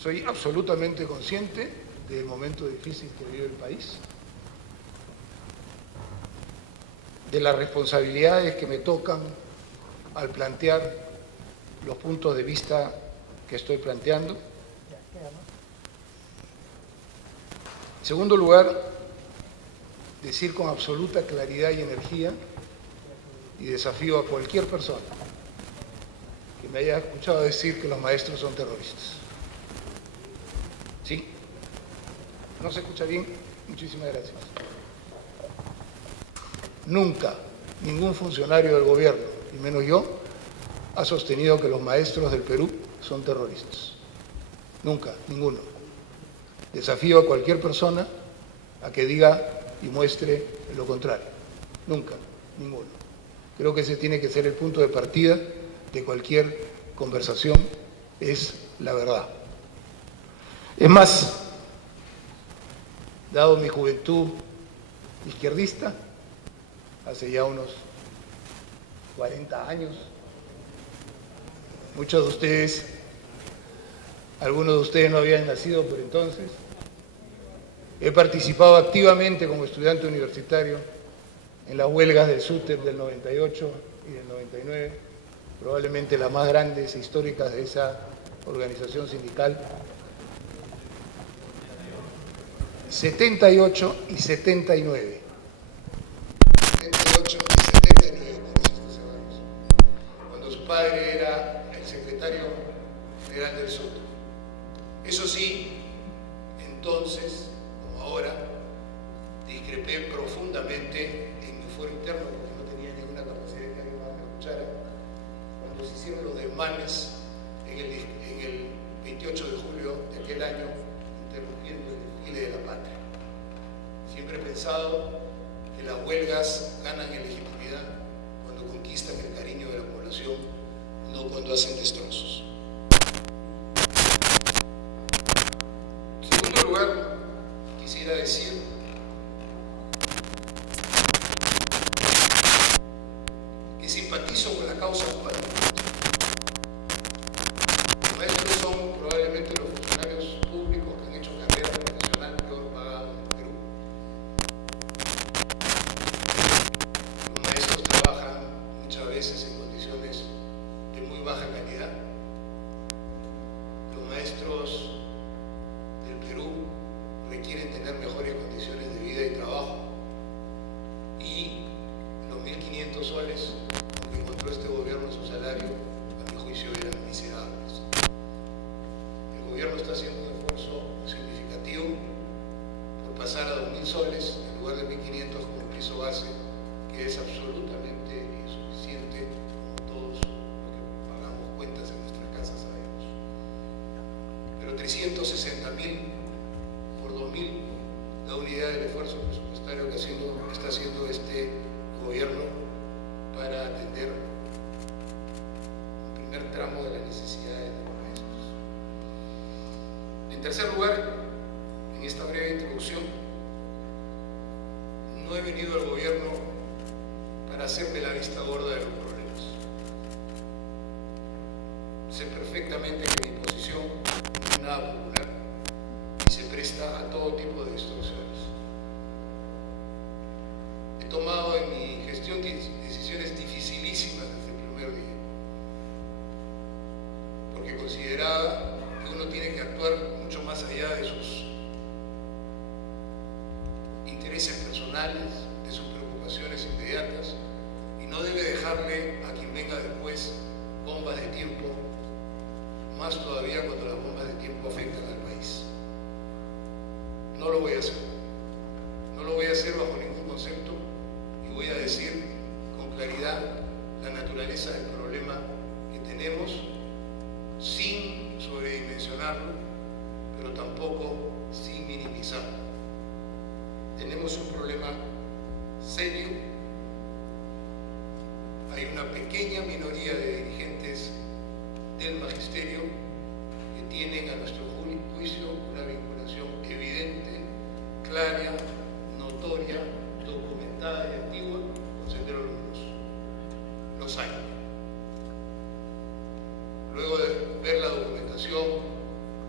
Soy absolutamente consciente del momento difícil que vive el país, de las responsabilidades que me tocan al plantear los puntos de vista que estoy planteando. En segundo lugar, decir con absoluta claridad y energía, y desafío a cualquier persona que me haya escuchado decir que los maestros son terroristas. ¿Sí? ¿No se escucha bien? Muchísimas gracias. Nunca ningún funcionario del gobierno, y menos yo, ha sostenido que los maestros del Perú son terroristas. Nunca, ninguno. Desafío a cualquier persona a que diga y muestre lo contrario. Nunca, ninguno. Creo que ese tiene que ser el punto de partida de cualquier conversación, es la verdad. Es más, dado mi juventud izquierdista, hace ya unos 40 años, muchos de ustedes, algunos de ustedes no habían nacido por entonces, he participado activamente como estudiante universitario en las huelgas del SUTEP del 98 y del 99, probablemente las más grandes e históricas de esa organización sindical. 78 y 79. 78 y 79, cuando su padre era el secretario general del SUTEP. Eso sí, entonces, como ahora, discrepé profundamente en mi fuero interno, porque no tenía ninguna capacidad de que alguien más me escuchara, cuando se hicieron los desmanes en el 28 de julio de aquel año, interrumpiendo el desfile de la patria. Siempre he pensado que las huelgas ganan en legitimidad cuando conquistan el cariño de la población, no cuando hacen destrozos. En segundo lugar, quisiera decir que simpatizo con la causa cubana. Los maestros son probablemente los funcionarios públicos que han hecho carrera internacional peor pagada en el Perú. Los maestros trabajan muchas veces en condiciones de muy baja calidad. Los maestros del Perú requieren tener mejores condiciones de vida y trabajo, y los 1.500 soles con que encontró este gobierno su salario, a mi juicio, eran miserables. El gobierno está haciendo un esfuerzo significativo por pasar a 2.000 soles en lugar de 1.500 como piso base, que es absolutamente insuficiente, como todos los que pagamos cuentas en nuestras casas sabemos. Pero 360.000 por 2.000 da una idea del esfuerzo presupuestario que está haciendo este gobierno para atender el primer tramo de las necesidades de los maestros. En tercer lugar, en esta breve introducción, no he venido al gobierno para hacerme la vista gorda de los problemas. Sé perfectamente que mi posición no es nada popular y se presta a todo tipo de distorsiones. He tomado en mi gestión decisiones dificilísimas desde el primer día, porque consideraba que uno tiene que actuar mucho más allá de sus intereses personales, de sus preocupaciones inmediatas, y no debe dejarle a quien venga después bombas de tiempo, más todavía cuando las bombas de tiempo afectan al país. No lo voy a hacer. No lo voy a hacer bajo ningún concepto, y voy a decir con claridad la naturaleza del problema que tenemos, sin sobredimensionarlo, pero tampoco sin minimizarlo. Tenemos un problema serio. Hay una pequeña minoría de dirigentes del magisterio que tienen, a nuestro juicio, una vinculación evidente, clara, notoria, documentada y activa con Sendero Luminoso. Los hay. Luego de ver la documentación,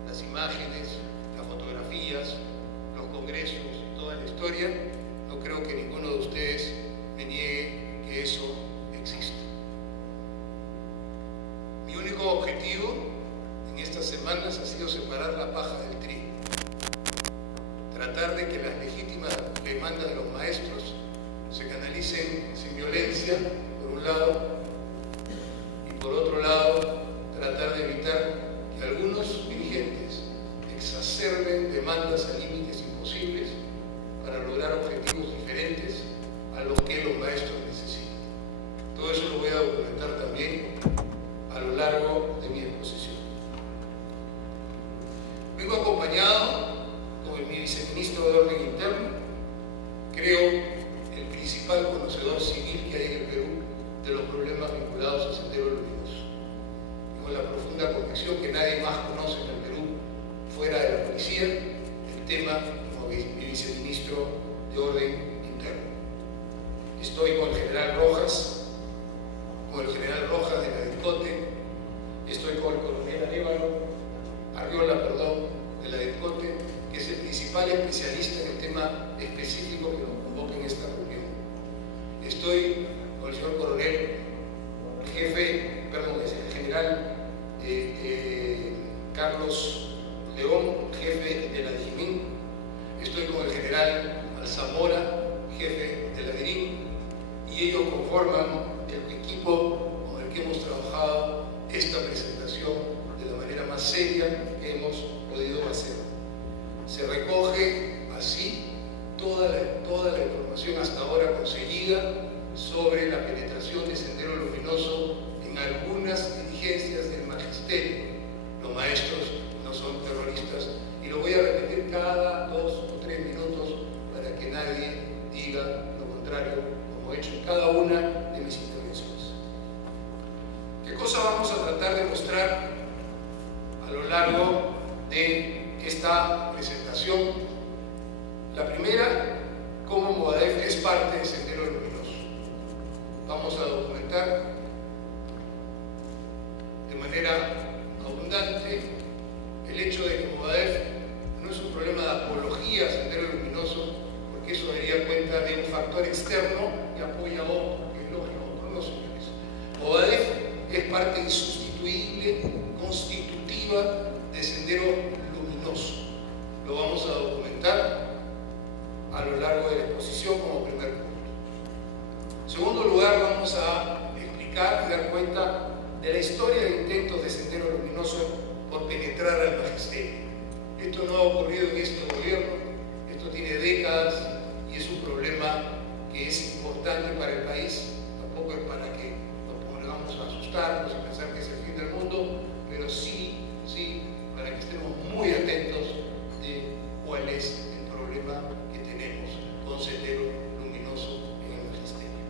las imágenes, imágenes, las fotografías, los congresos y toda la historia, no creo que ninguno de ustedes me niegue que eso existe. Mi único objetivo en estas semanas ha sido separar la paja del trigo. Tratar de que las legítimas demandas de los maestros se canalicen sin violencia, por un lado, y por otro lado, tratar de evitar que algunos dirigentes exacerben demandas a límites imposibles para lograr objetivos diferentes a los que los maestros necesitan. Todo eso lo voy a documentar también a lo largo de mi exposición. Vengo acompañado con mi viceministro de Orden Interno, creo el principal conocedor civil que hay en el Perú de los problemas vinculados al Sendero Luminoso. Tengo la profunda convicción que nadie más conoce en el Perú, fuera de la policía, el tema como mi viceministro de Orden Interno. Estoy con el general Rojas de la DIRCOTE, estoy con el coronel Arriola, de la DIRCOTE, que es el principal especialista en el tema específico que nos convoca en esta reunión. Estoy con el señor coronel, el general Carlos León, jefe de la DIJIMÍN. Estoy con el general Alzamora, jefe de la DIRIN, y ellos conforman el equipo con el que hemos trabajado esta presentación de la manera más seria que hemos podido hacer. Se recoge así toda la información hasta ahora conseguida sobre la penetración de Sendero Luminoso en algunas dirigencias del magisterio. Los maestros no son terroristas, y lo voy a repetir cada 2 o 3 minutos para que nadie diga lo contrario, como he hecho en cada una de mis intervenciones. ¿Qué cosa vamos a tratar de mostrar a lo largo de esta presentación? La primera, cómo Movadef es parte de Sendero Luminoso. Vamos a documentar de manera abundante el hecho de que Movadef no es un problema de apología a Sendero Luminoso, porque eso daría cuenta de un factor externo que apoya a otro, que es lógico. No, señores. Movadef es parte insustituible, constitutiva de Sendero Luminoso. Lo vamos a documentar a lo largo de la exposición como primer punto. En segundo lugar, vamos a explicar y dar cuenta de la historia de intentos de Sendero Luminoso por penetrar al magisterio. Esto no ha ocurrido en este gobierno, esto tiene décadas y es un problema que es importante para el país. Tampoco es para que nos pongamos a asustarnos y pensar que es el fin del mundo, pero sí para que estemos muy atentos de cuál es el problema que tenemos con Sendero Luminoso en el magisterio.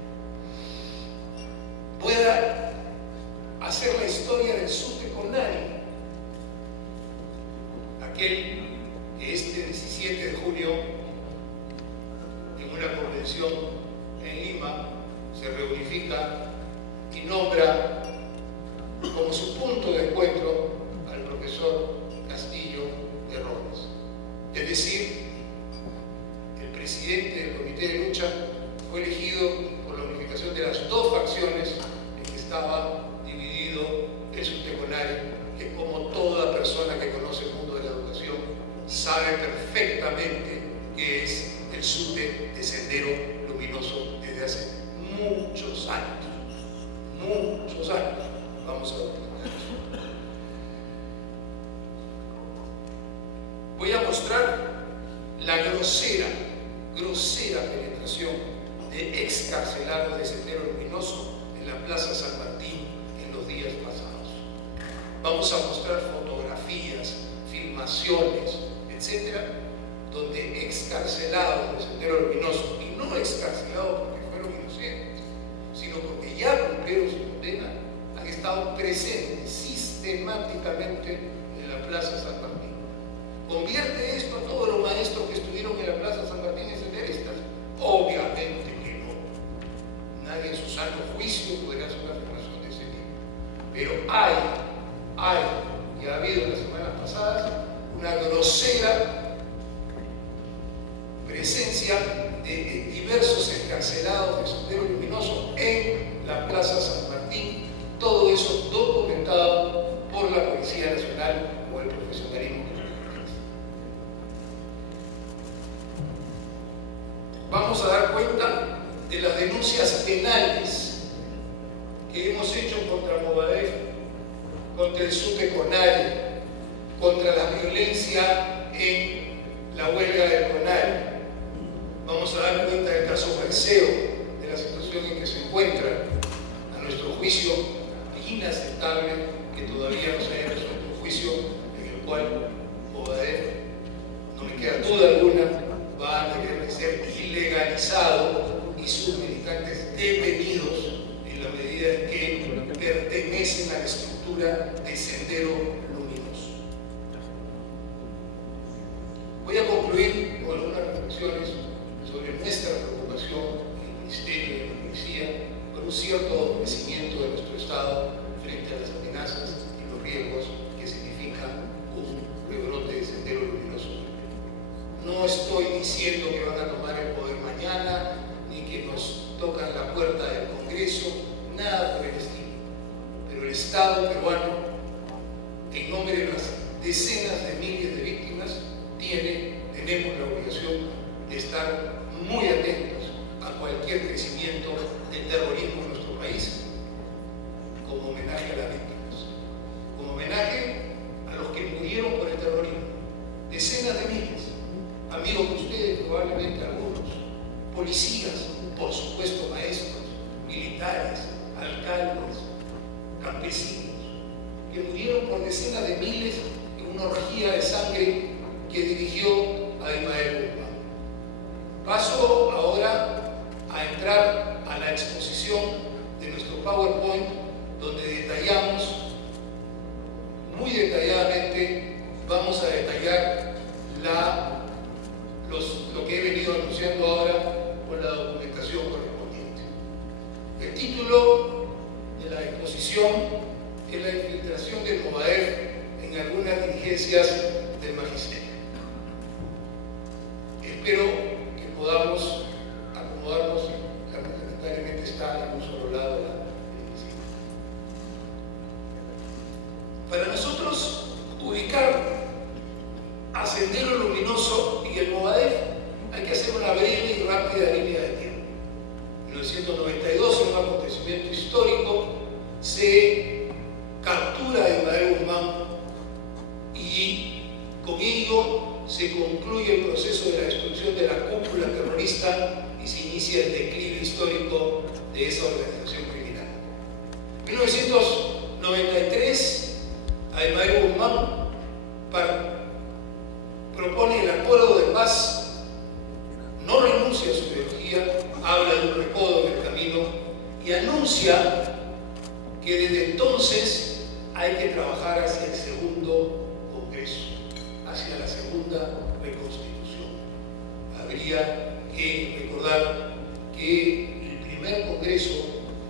Voy a hacer la historia del SUTE con Nari, aquel que este 17 de junio, en una convención en Lima, se reunifica y nombra como su punto de encuentro al profesor Castillo de Robles. Es decir, el presidente del Comité de Lucha fue elegido por la unificación de las dos facciones en que estaba dividido el SUTE CONARE, que como toda persona que conoce el mundo de la educación sabe perfectamente que es el SUTE de Sendero Luminoso desde hace muchos años. Vamos a documentar eso. Voy a mostrar la grosera penetración de excarcelados de Sendero Luminoso en la Plaza San Martín en los días pasados. Vamos a mostrar fotografías, filmaciones, etcétera, donde excarcelados de Sendero Luminoso, y no excarcelados porque fueron inocentes, sino porque ya cumplieron su condena, han estado presentes sistemáticamente en la Plaza San Martín. ¿Convierte esto a todos los maestros que estuvieron en la Plaza San Martín en senderistas? Obviamente que no. Nadie en su sano juicio podría hacer una afirmación de ese tipo. Pero hay y ha habido en las semanas pasadas una grosera presencia de diversos encarcelados de Sendero Luminoso en la Plaza San Martín, todo eso documentado por la Policía Nacional o el profesionalismo que ustedes. Vamos a dar cuenta de las denuncias penales que hemos hecho contra Movadef, contra el SUTECONARE, contra la violencia en la huelga del CONARE. Vamos a dar cuenta del caso Perseo, de la situación en que se encuentra, a nuestro juicio inaceptable, que todavía no se haya resuelto un juicio en el cual Movadef, no me queda duda alguna, va a tener que ser ilegalizado y sus militantes detenidos en la medida en que pertenecen a la estructura de Sendero Luminoso. Voy a concluir con algunas reflexiones sobre nuestra preocupación en el Ministerio de la Policía por un cierto adormecimiento de nuestro Estado frente a las amenazas y los riesgos que significa un rebrote de Sendero Luminoso. No estoy diciendo que van a tomar el poder mañana, ni que nos tocan la puerta del Congreso, nada por el estilo. Pero el Estado peruano, en nombre de las decenas de miles de víctimas, tenemos la obligación de estar muy atentos a cualquier crecimiento del terrorismo en nuestro país, como homenaje a las víctimas, como homenaje a los que murieron por el terrorismo, decenas de miles, amigos de ustedes, probablemente algunos, policías, por supuesto maestros, militares, alcaldes, campesinos, que murieron por decenas de miles en una orgía de sangre que dirigió Abimael Guzmán. Paso ahora a entrar a la exposición de nuestro PowerPoint, donde detallamos, muy detalladamente, vamos a detallar lo que he venido anunciando ahora con la documentación correspondiente. El título de la exposición es la infiltración del Movadef en algunas dirigencias del magisterio. Espero que podamos acomodarnos, lamentablemente está en un solo lado de la hemiciclo. Para nosotros ubicar a Sendero Luminoso y el Movadef hay que hacer una breve y rápida línea de tiempo. En 1992, en un acontecimiento histórico, se captura a Abimael Guzmán y con ello se concluye el proceso de la destrucción de la cúpula terrorista y se inicia el declive histórico de esa organización criminal. En 1993, Abimael Guzmán propone el acuerdo de paz, no renuncia a su ideología, habla de un recodo en el camino y anuncia que desde entonces hay que trabajar hacia el segundo Congreso, hacia la segunda reconstitución. Habría que recordar que el primer Congreso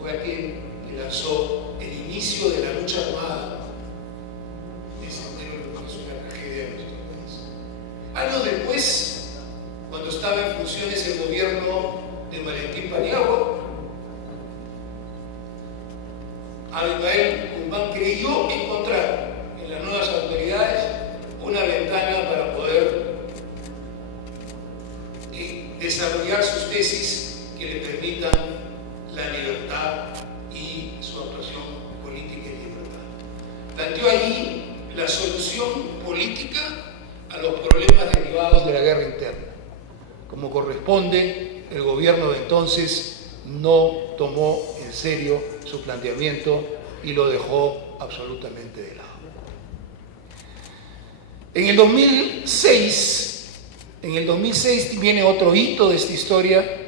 fue aquel que lanzó el inicio de la lucha armada. Es una tragedia de nuestro país. Años después, cuando estaba en funciones el gobierno de Valentín Paniagua, Abimael Guzmán creyó encontrar en las nuevas autoridades una ventana para poder desarrollar sus tesis que le permitan la libertad y su actuación política y libertad. Planteó allí la solución política a los problemas derivados de la guerra interna. Como corresponde, el gobierno de entonces no tomó en serio su planteamiento y lo dejó absolutamente de lado. En el 2006 viene otro hito de esta historia,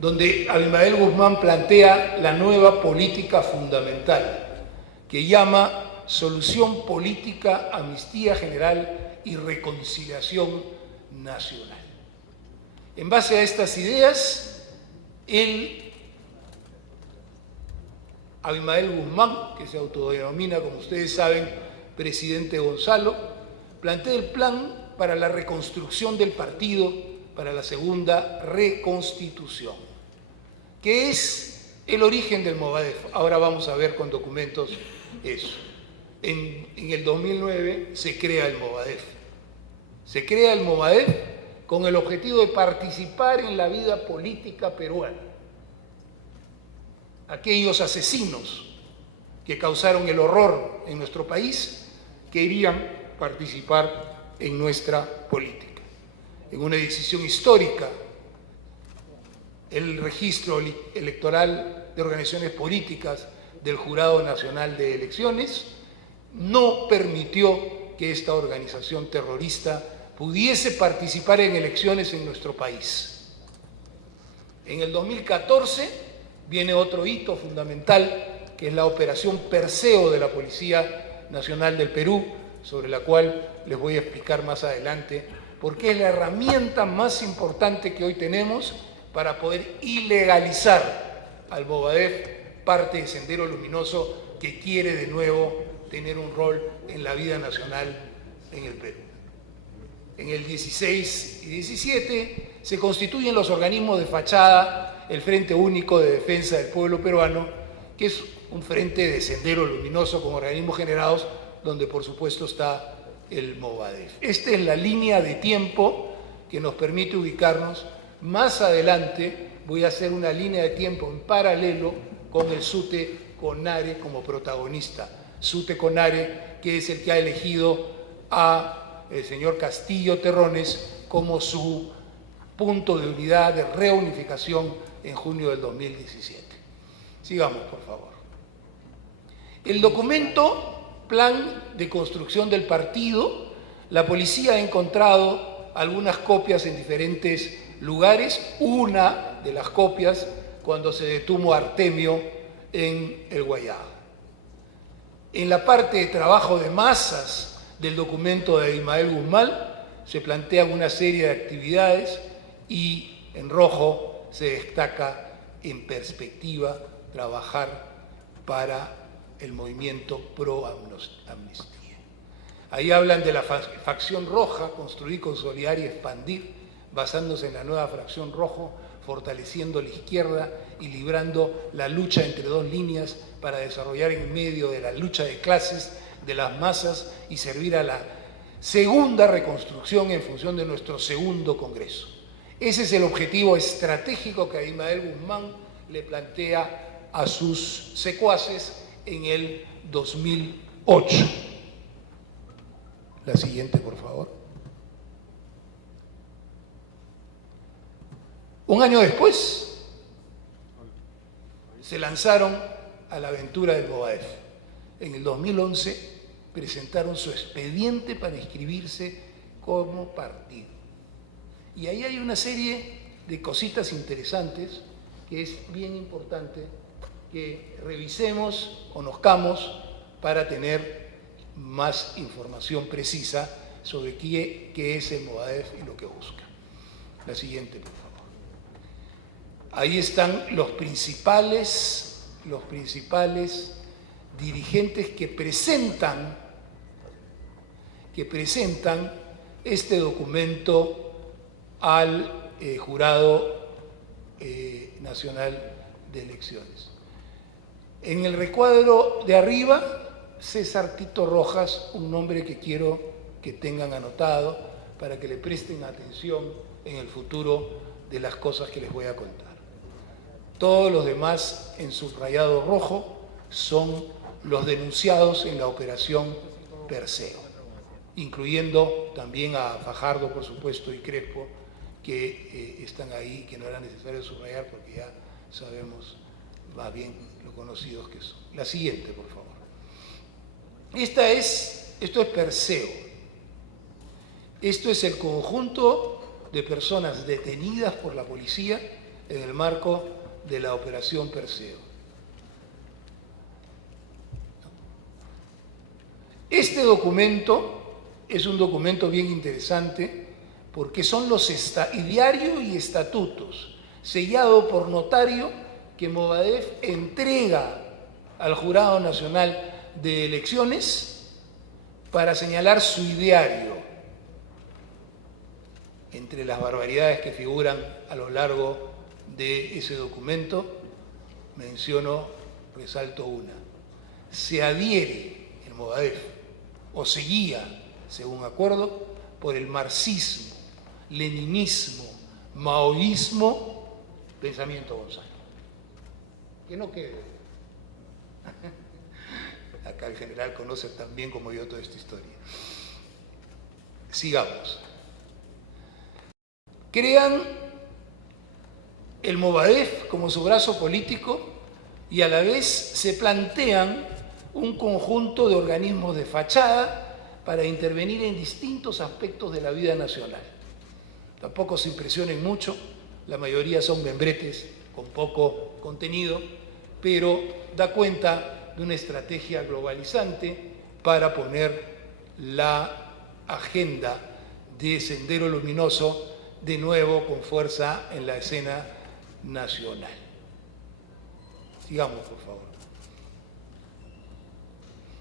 donde Abimael Guzmán plantea la nueva política fundamental, que llama Solución Política, Amnistía General y Reconciliación Nacional. En base a estas ideas, Abimael Guzmán, que se autodenomina, como ustedes saben, presidente Gonzalo, plantea el plan para la reconstrucción del partido, para la segunda reconstitución, que es el origen del Movadef. Ahora vamos a ver con documentos eso. En el 2009 se crea el Movadef. Se crea el Movadef con el objetivo de participar en la vida política peruana. Aquellos asesinos que causaron el horror en nuestro país querían participar en nuestra política. En una decisión histórica, el registro electoral de organizaciones políticas del Jurado Nacional de Elecciones no permitió que esta organización terrorista pudiese participar en elecciones en nuestro país. En el 2014 viene otro hito fundamental, que es la Operación Perseo de la Policía Nacional del Perú, sobre la cual les voy a explicar más adelante, porque es la herramienta más importante que hoy tenemos para poder ilegalizar al Movadef, parte de Sendero Luminoso, que quiere de nuevo tener un rol en la vida nacional en el Perú. En el 16 y 17 se constituyen los organismos de fachada, el Frente Único de Defensa del Pueblo Peruano, que es un frente de Sendero Luminoso con organismos generados, donde por supuesto está el Movadef. Esta es la línea de tiempo que nos permite ubicarnos. Más adelante voy a hacer una línea de tiempo en paralelo con el SUTE CONARE como protagonista. SUTE CONARE, que es el que ha elegido a el señor Castillo Terrones como su punto de unidad, de reunificación en junio del 2017. Sigamos, por favor. El documento Plan de Construcción del Partido, la policía ha encontrado algunas copias en diferentes lugares. Una de las copias cuando se detuvo a Artemio en el Guayabo. En la parte de trabajo de masas del documento de Ismael Guzmán se plantean una serie de actividades y en rojo se destaca en perspectiva trabajar para el movimiento pro amnistía. Ahí hablan de la facción roja, construir, consolidar y expandir, basándose en la nueva fracción rojo, fortaleciendo la izquierda y librando la lucha entre dos líneas para desarrollar en medio de la lucha de clases de las masas y servir a la segunda reconstrucción en función de nuestro segundo Congreso. Ese es el objetivo estratégico que Ismael Guzmán le plantea a sus secuaces en el 2008. La siguiente, por favor. Un año después, se lanzaron a la aventura del Movadef. En el 2011 presentaron su expediente para inscribirse como partido. Y ahí hay una serie de cositas interesantes que es bien importante que revisemos, conozcamos, para tener más información precisa sobre qué es el Movadef y lo que busca. La siguiente, por favor. Ahí están los principales dirigentes que presentan este documento al Jurado Nacional de Elecciones. En el recuadro de arriba, César Tito Rojas, un nombre que quiero que tengan anotado para que le presten atención en el futuro de las cosas que les voy a contar. Todos los demás en subrayado rojo son los denunciados en la operación Perseo, incluyendo también a Fajardo, por supuesto, y Crespo, que están ahí, que no era necesario subrayar porque ya sabemos más bien lo conocidos que son. La siguiente, por favor. Esto es Perseo. Esto es el conjunto de personas detenidas por la policía en el marco de la operación Perseo. Este documento es un documento bien interesante porque son los diario y estatutos sellado por notario que Movadef entrega al Jurado Nacional de Elecciones para señalar su ideario. entre las barbaridades que figuran a lo largo de ese documento, resalto una. Se adhiere el Movadef, o se guía, según acuerdo, por el marxismo, leninismo, maoísmo, pensamiento González. Que no quede. Acá el general conoce tan bien como yo toda esta historia. Sigamos. Crean el Movadef como su brazo político y a la vez se plantean un conjunto de organismos de fachada para intervenir en distintos aspectos de la vida nacional. Tampoco se impresionen mucho, la mayoría son membretes con poco contenido, pero da cuenta de una estrategia globalizante para poner la agenda de Sendero Luminoso de nuevo con fuerza en la escena nacional. Sigamos, por favor.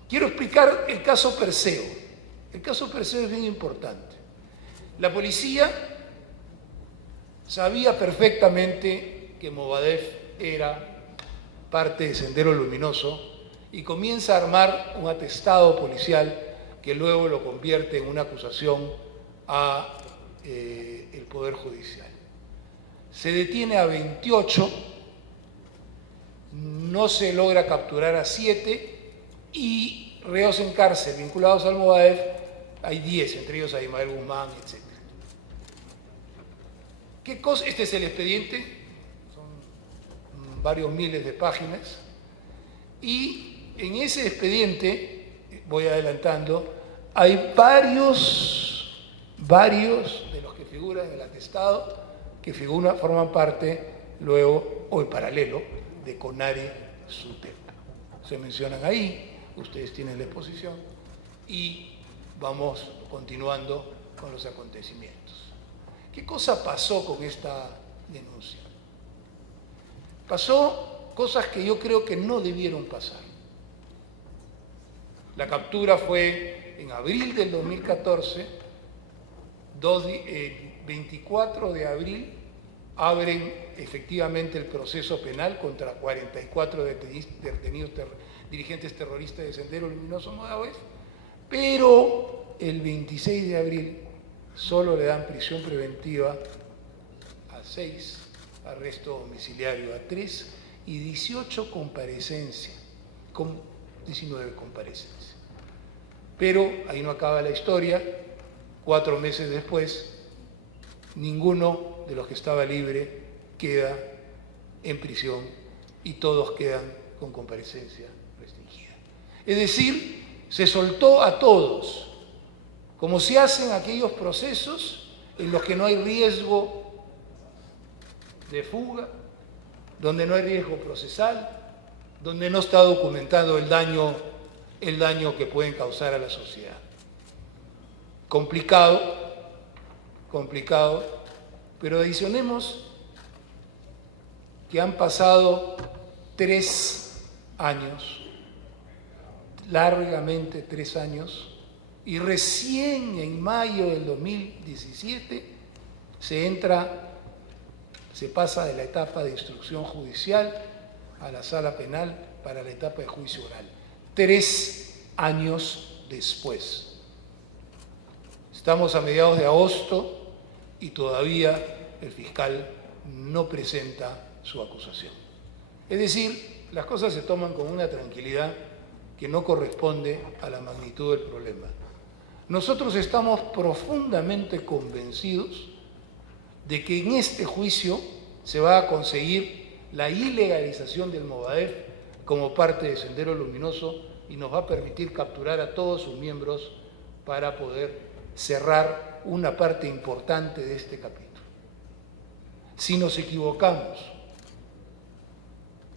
Quiero explicar el caso Perseo. El caso Perseo es bien importante. La policía sabía perfectamente que Movadef era parte de Sendero Luminoso y comienza a armar un atestado policial que luego lo convierte en una acusación a el Poder Judicial. Se detiene a 28, no se logra capturar a 7 y reos en cárcel vinculados al Movadef hay 10, entre ellos a Ismael Guzmán, etc. ¿Qué cosa? Este es el expediente, son varios miles de páginas, y en ese expediente, voy adelantando, hay varios de los que figuran en el atestado que forman parte luego o en paralelo de CONARE SUTEP. Se mencionan ahí, ustedes tienen la exposición y vamos continuando con los acontecimientos. ¿Qué cosa pasó con esta denuncia? Pasó cosas que yo creo que no debieron pasar. La captura fue en abril del 2014, 24 de abril abren efectivamente el proceso penal contra 44 detenidos dirigentes terroristas de Sendero Luminoso Movadef, pero el 26 de abril solo le dan prisión preventiva a 6, arresto domiciliario a 3 y 18 comparecencias, con 19 comparecencias. Pero ahí no acaba la historia. 4 meses después, ninguno de los que estaba libre queda en prisión y todos quedan con comparecencia restringida. Es decir, se soltó a todos, como se hacen aquellos procesos en los que no hay riesgo de fuga, donde no hay riesgo procesal, donde no está documentado el daño que pueden causar a la sociedad. Complicado, pero adicionemos que han pasado 3 años, largamente 3 años, y recién en mayo del 2017 se pasa de la etapa de instrucción judicial a la sala penal para la etapa de juicio oral. 3 años después. Estamos a mediados de agosto y todavía el fiscal no presenta su acusación. Es decir, las cosas se toman con una tranquilidad que no corresponde a la magnitud del problema. Nosotros estamos profundamente convencidos de que en este juicio se va a conseguir la ilegalización del Movadef como parte de Sendero Luminoso y nos va a permitir capturar a todos sus miembros para poder cerrar una parte importante de este capítulo. Si nos equivocamos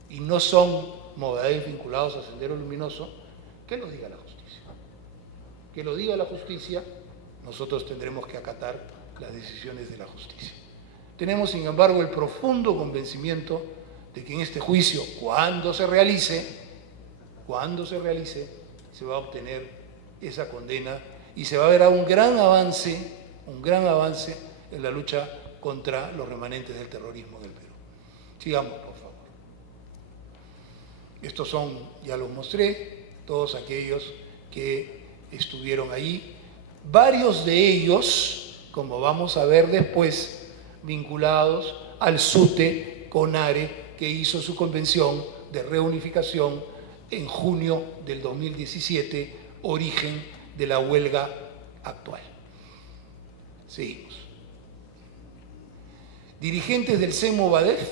y no son Movadef vinculados a Sendero Luminoso, que lo diga la justicia. Que lo diga la justicia, nosotros tendremos que acatar las decisiones de la justicia. Tenemos, sin embargo, el profundo convencimiento de que en este juicio, cuando se realice, se va a obtener esa condena y se va a ver un gran avance en la lucha contra los remanentes del terrorismo en el Perú. Sigamos, por favor. Estos son, ya los mostré, todos aquellos que estuvieron ahí. Varios de ellos, como vamos a ver después, vinculados al SUTE CONARE, que hizo su convención de reunificación en junio del 2017, origen de la huelga actual. Seguimos. Dirigentes del CEMOVADEF,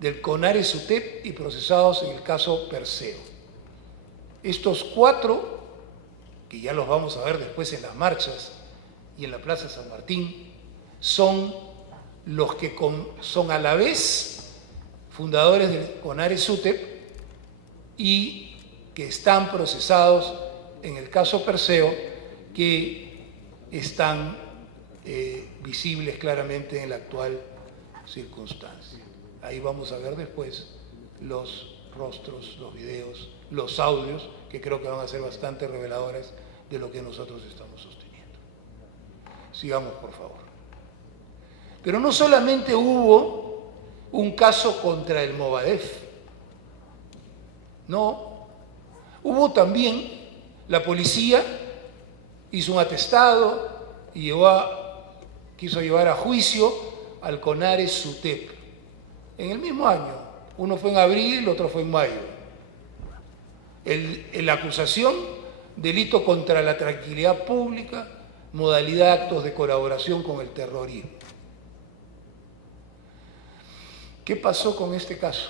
del CONARE SUTEP y procesados en el caso Perseo. Estos 4, que ya los vamos a ver después en las marchas y en la Plaza San Martín, son los que son a la vez fundadores del CONARE SUTEP y que están procesados en el caso Perseo, que están visibles claramente en la actual circunstancia. Ahí vamos a ver después los rostros, los videos, los audios, que creo que van a ser bastante reveladores de lo que nosotros estamos sosteniendo. Sigamos, por favor. Pero no solamente hubo un caso contra el Movadef, no, hubo también la policía hizo un atestado y quiso llevar a juicio al CONARE SUTEP en el mismo año. Uno fue en abril, el otro fue en mayo. La acusación, delito contra la tranquilidad pública, modalidad de actos de colaboración con el terrorismo. ¿Qué pasó con este caso?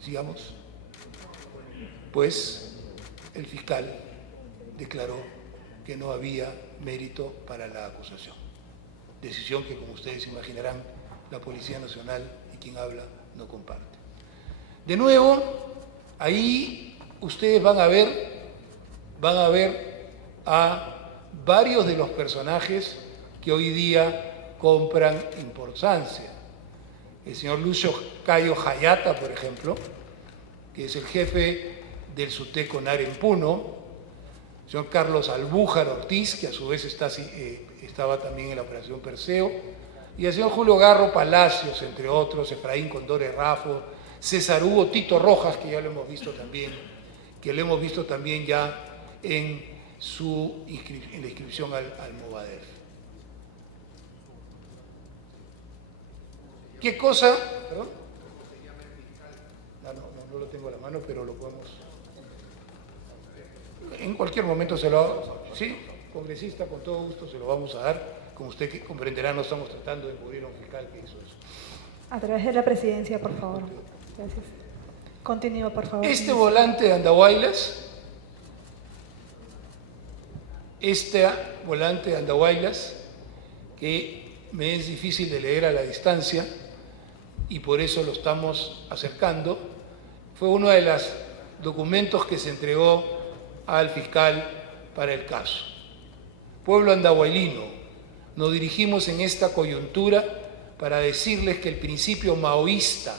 Sigamos. Pues el fiscal declaró que no había mérito para la acusación. Decisión que, como ustedes imaginarán, la Policía Nacional y quien habla no comparte. De nuevo, ahí ustedes van a ver a varios de los personajes que hoy día compran importancia. El señor Lucio Cayo Hayata, por ejemplo, que es el jefe del SUTE CONARE en Puno, el señor Carlos Albújar Ortiz, que a su vez estaba también en la Operación Perseo, y el señor Julio Garro Palacios, entre otros, Efraín Condore Rafo, César Hugo Tito Rojas, que ya lo hemos visto también, ya en la inscripción al Movadef. ¿Qué cosa? ¿Perdón? No lo tengo a la mano, pero lo podemos... En cualquier momento sí, congresista, con todo gusto se lo vamos a dar. Como usted que comprenderá, no estamos tratando de encubrir a un fiscal que hizo eso. A través de la presidencia, por favor. Gracias. Continúa, por favor. Este volante de Andahuaylas, que me es difícil de leer a la distancia y por eso lo estamos acercando, fue uno de los documentos que se entregó al fiscal para el caso. Pueblo andahuaylino, nos dirigimos en esta coyuntura para decirles que el principio maoísta,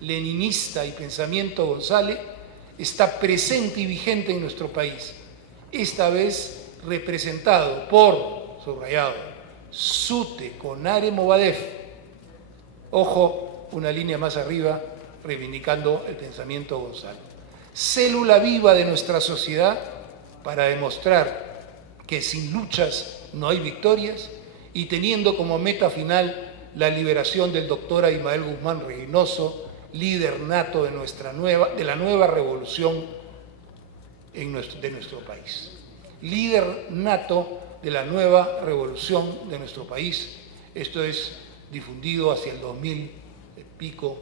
leninista y pensamiento González está presente y vigente en nuestro país, esta vez representado por, subrayado, SUTE CONARE Movadef, ojo, una línea más arriba, reivindicando el pensamiento González. Célula viva de nuestra sociedad para demostrar que sin luchas no hay victorias y teniendo como meta final la liberación del doctor Abimael Guzmán Reynoso, líder nato de la nueva revolución de nuestro país. Líder nato de la nueva revolución de nuestro país. Esto es difundido hacia el 2000 y pico,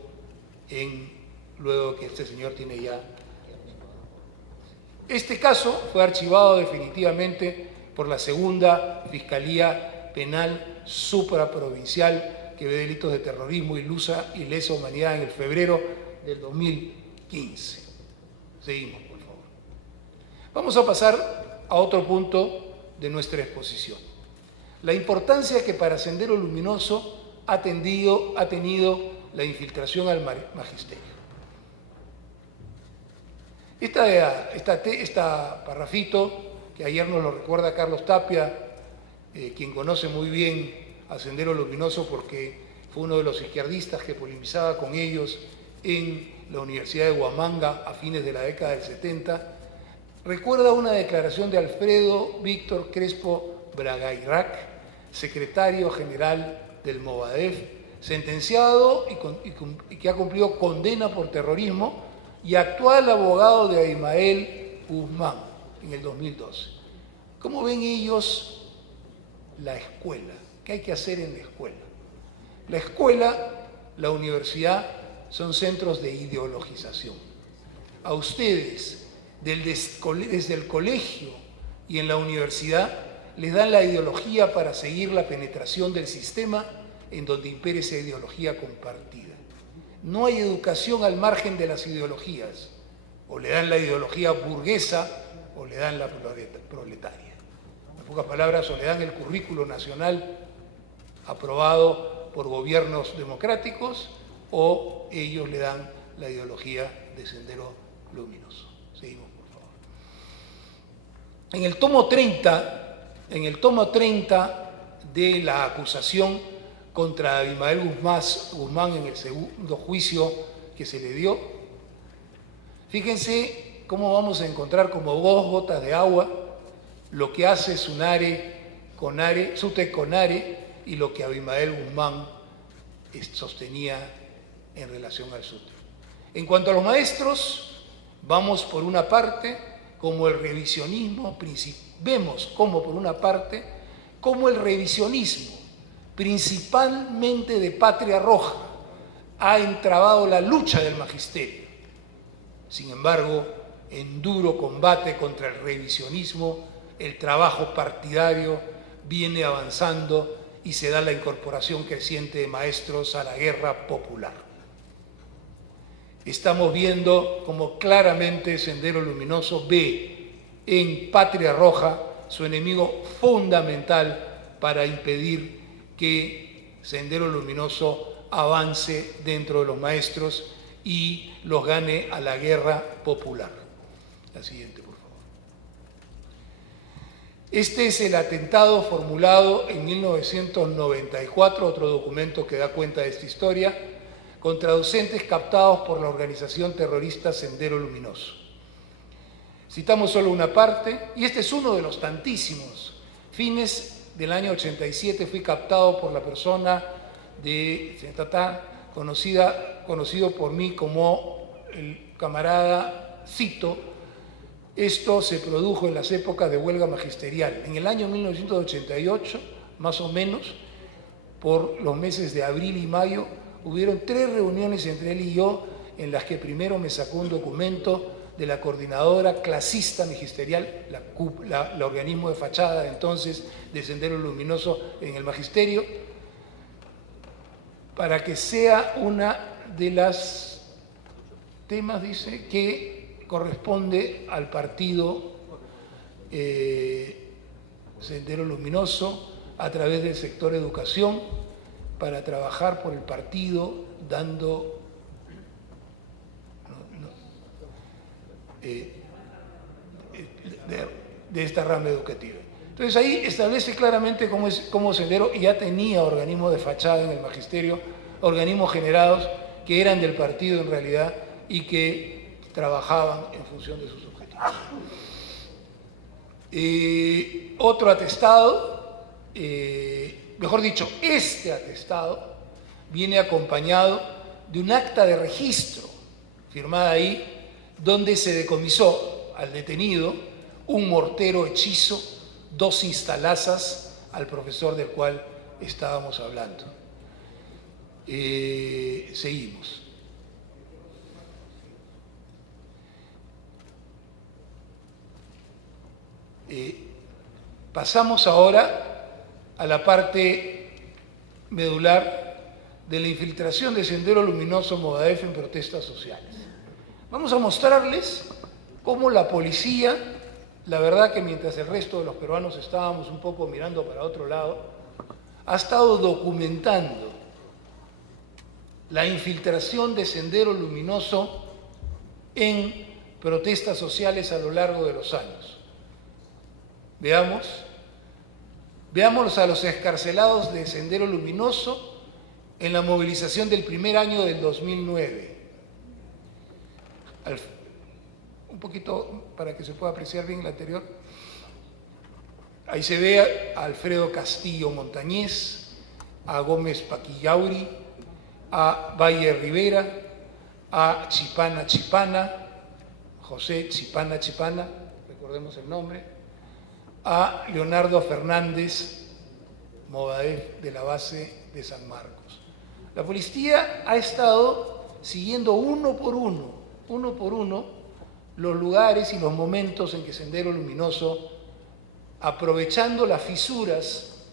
luego que este señor tiene ya... Este caso fue archivado definitivamente por la segunda Fiscalía Penal Supraprovincial que ve delitos de terrorismo y lesa humanidad en el febrero del 2015. Seguimos, por favor. Vamos a pasar a otro punto de nuestra exposición. La importancia que para Sendero Luminoso ha tenido la infiltración al magisterio. Esta parrafito que ayer nos lo recuerda Carlos Tapia, quien conoce muy bien a Sendero Luminoso porque fue uno de los izquierdistas que polemizaba con ellos en la Universidad de Huamanga a fines de la década del 70, recuerda una declaración de Alfredo Víctor Crespo Bragairac, secretario general del Movadef, sentenciado y que ha cumplido condena por terrorismo y actual abogado de Abimael Guzmán en el 2012. ¿Cómo ven ellos la escuela? ¿Qué hay que hacer en la escuela? La escuela, la universidad, son centros de ideologización. A ustedes, desde el colegio y en la universidad, les dan la ideología para seguir la penetración del sistema en donde impere esa ideología compartida. No hay educación al margen de las ideologías. O le dan la ideología burguesa o le dan la proletaria. En pocas palabras, o le dan el currículo nacional aprobado por gobiernos democráticos o ellos le dan la ideología de Sendero Luminoso. Seguimos, por favor. En el tomo 30 de la acusación contra Abimael Guzmán en el segundo juicio que se le dio, fíjense cómo vamos a encontrar como dos gotas de agua lo que hace SUTE Conare y lo que Abimael Guzmán sostenía en relación al SUTE. En cuanto a los maestros, vamos por una parte como el revisionismo, vemos como por una parte como el revisionismo, principalmente de Patria Roja, ha entrabado la lucha del magisterio. Sin embargo, en duro combate contra el revisionismo, el trabajo partidario viene avanzando y se da la incorporación creciente de maestros a la guerra popular. Estamos viendo como claramente Sendero Luminoso ve en Patria Roja su enemigo fundamental para impedir que Sendero Luminoso avance dentro de los maestros y los gane a la guerra popular. La siguiente, por favor. Este es el atentado formulado en 1994, otro documento que da cuenta de esta historia, contra docentes captados por la organización terrorista Sendero Luminoso. Citamos solo una parte, y este es uno de los tantísimos. Fines del año 87 fui captado por la persona de conocido por mí como el camarada Cito. Esto se produjo en las épocas de huelga magisterial. En el año 1988, más o menos, por los meses de abril y mayo, hubieron 3 reuniones entre él y yo en las que primero me sacó un documento de la coordinadora clasista magisterial, la organismo de fachada entonces de Sendero Luminoso en el magisterio, para que sea una de las temas, dice, que corresponde al partido Sendero Luminoso a través del sector educación para trabajar por el partido dando de esta rama educativa. Entonces ahí establece claramente cómo Sendero ya tenía organismos de fachada en el magisterio, organismos generados que eran del partido en realidad y que trabajaban en función de sus objetivos. Otro atestado, mejor dicho, este atestado viene acompañado de un acta de registro firmada ahí donde se decomisó al detenido un mortero hechizo, 2 instalazas al profesor del cual estábamos hablando. Seguimos. Pasamos ahora a la parte medular de la infiltración de Sendero Luminoso Movadef en protestas sociales. Vamos a mostrarles cómo la policía, la verdad que mientras el resto de los peruanos estábamos un poco mirando para otro lado, ha estado documentando la infiltración de Sendero Luminoso en protestas sociales a lo largo de los años. Veamos a los excarcelados de Sendero Luminoso en la movilización del primer año del 2009. Un poquito para que se pueda apreciar bien el anterior. Ahí se ve a Alfredo Castillo Montañez, a Gómez Paquillauri, a Valle Rivera, a Chipana Chipana, José Chipana Chipana, recordemos el nombre, a Leonardo Fernández Movadef de la base de San Marcos. La policía ha estado siguiendo uno por uno, los lugares y los momentos en que Sendero Luminoso, aprovechando las fisuras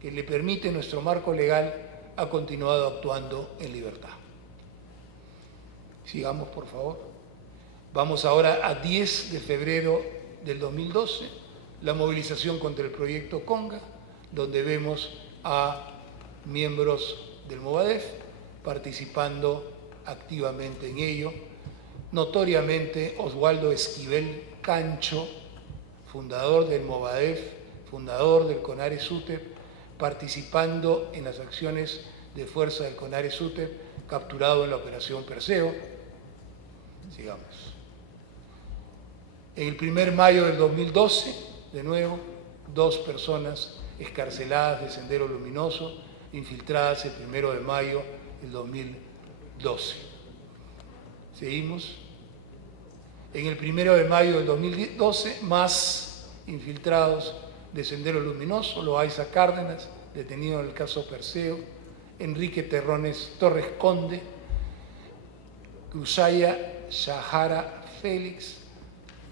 que le permite nuestro marco legal, ha continuado actuando en libertad. Sigamos, por favor. Vamos ahora a 10 de febrero del 2012, la movilización contra el proyecto Conga, donde vemos a miembros del Movadef participando activamente en ello. Notoriamente Oswaldo Esquivel Cancho, fundador del Movadef, fundador del CONARES UTEP, participando en las acciones de fuerza del CONARES UTEP, capturado en la operación Perseo. Sigamos. En el 1 mayo del 2012, de nuevo, 2 personas excarceladas de Sendero Luminoso, infiltradas el 1 de mayo del 2012. Seguimos. En el 1 de mayo del 2012, más infiltrados de Sendero Luminoso: Loaiza Cárdenas, detenido en el caso Perseo; Enrique Torres Conde; Cruzaya Shahara Félix;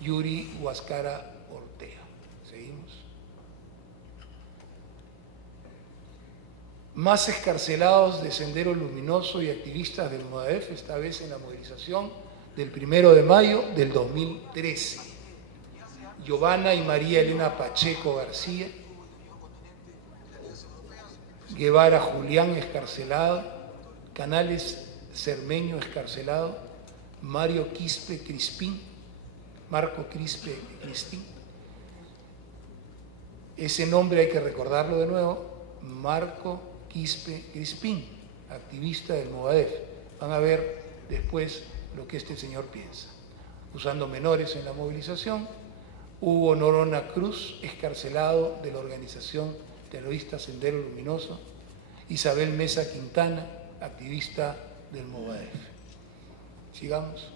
Yuri Huascara Ortega. Seguimos. Más excarcelados de Sendero Luminoso y activistas del Movadef, esta vez en la movilización del 1 de mayo del 2013. Giovanna y María Elena Pacheco García; Guevara Julián, excarcelado; Canales Cermeño, excarcelado; Marco Quispe Crispín. Ese nombre hay que recordarlo de nuevo: Marco Quispe Crispín, activista del Movadef. Van a ver después lo que este señor piensa. Usando menores en la movilización. Hugo Norona Cruz, excarcelado de la organización terrorista Sendero Luminoso. Isabel Mesa Quintana, activista del Movadef. Sigamos.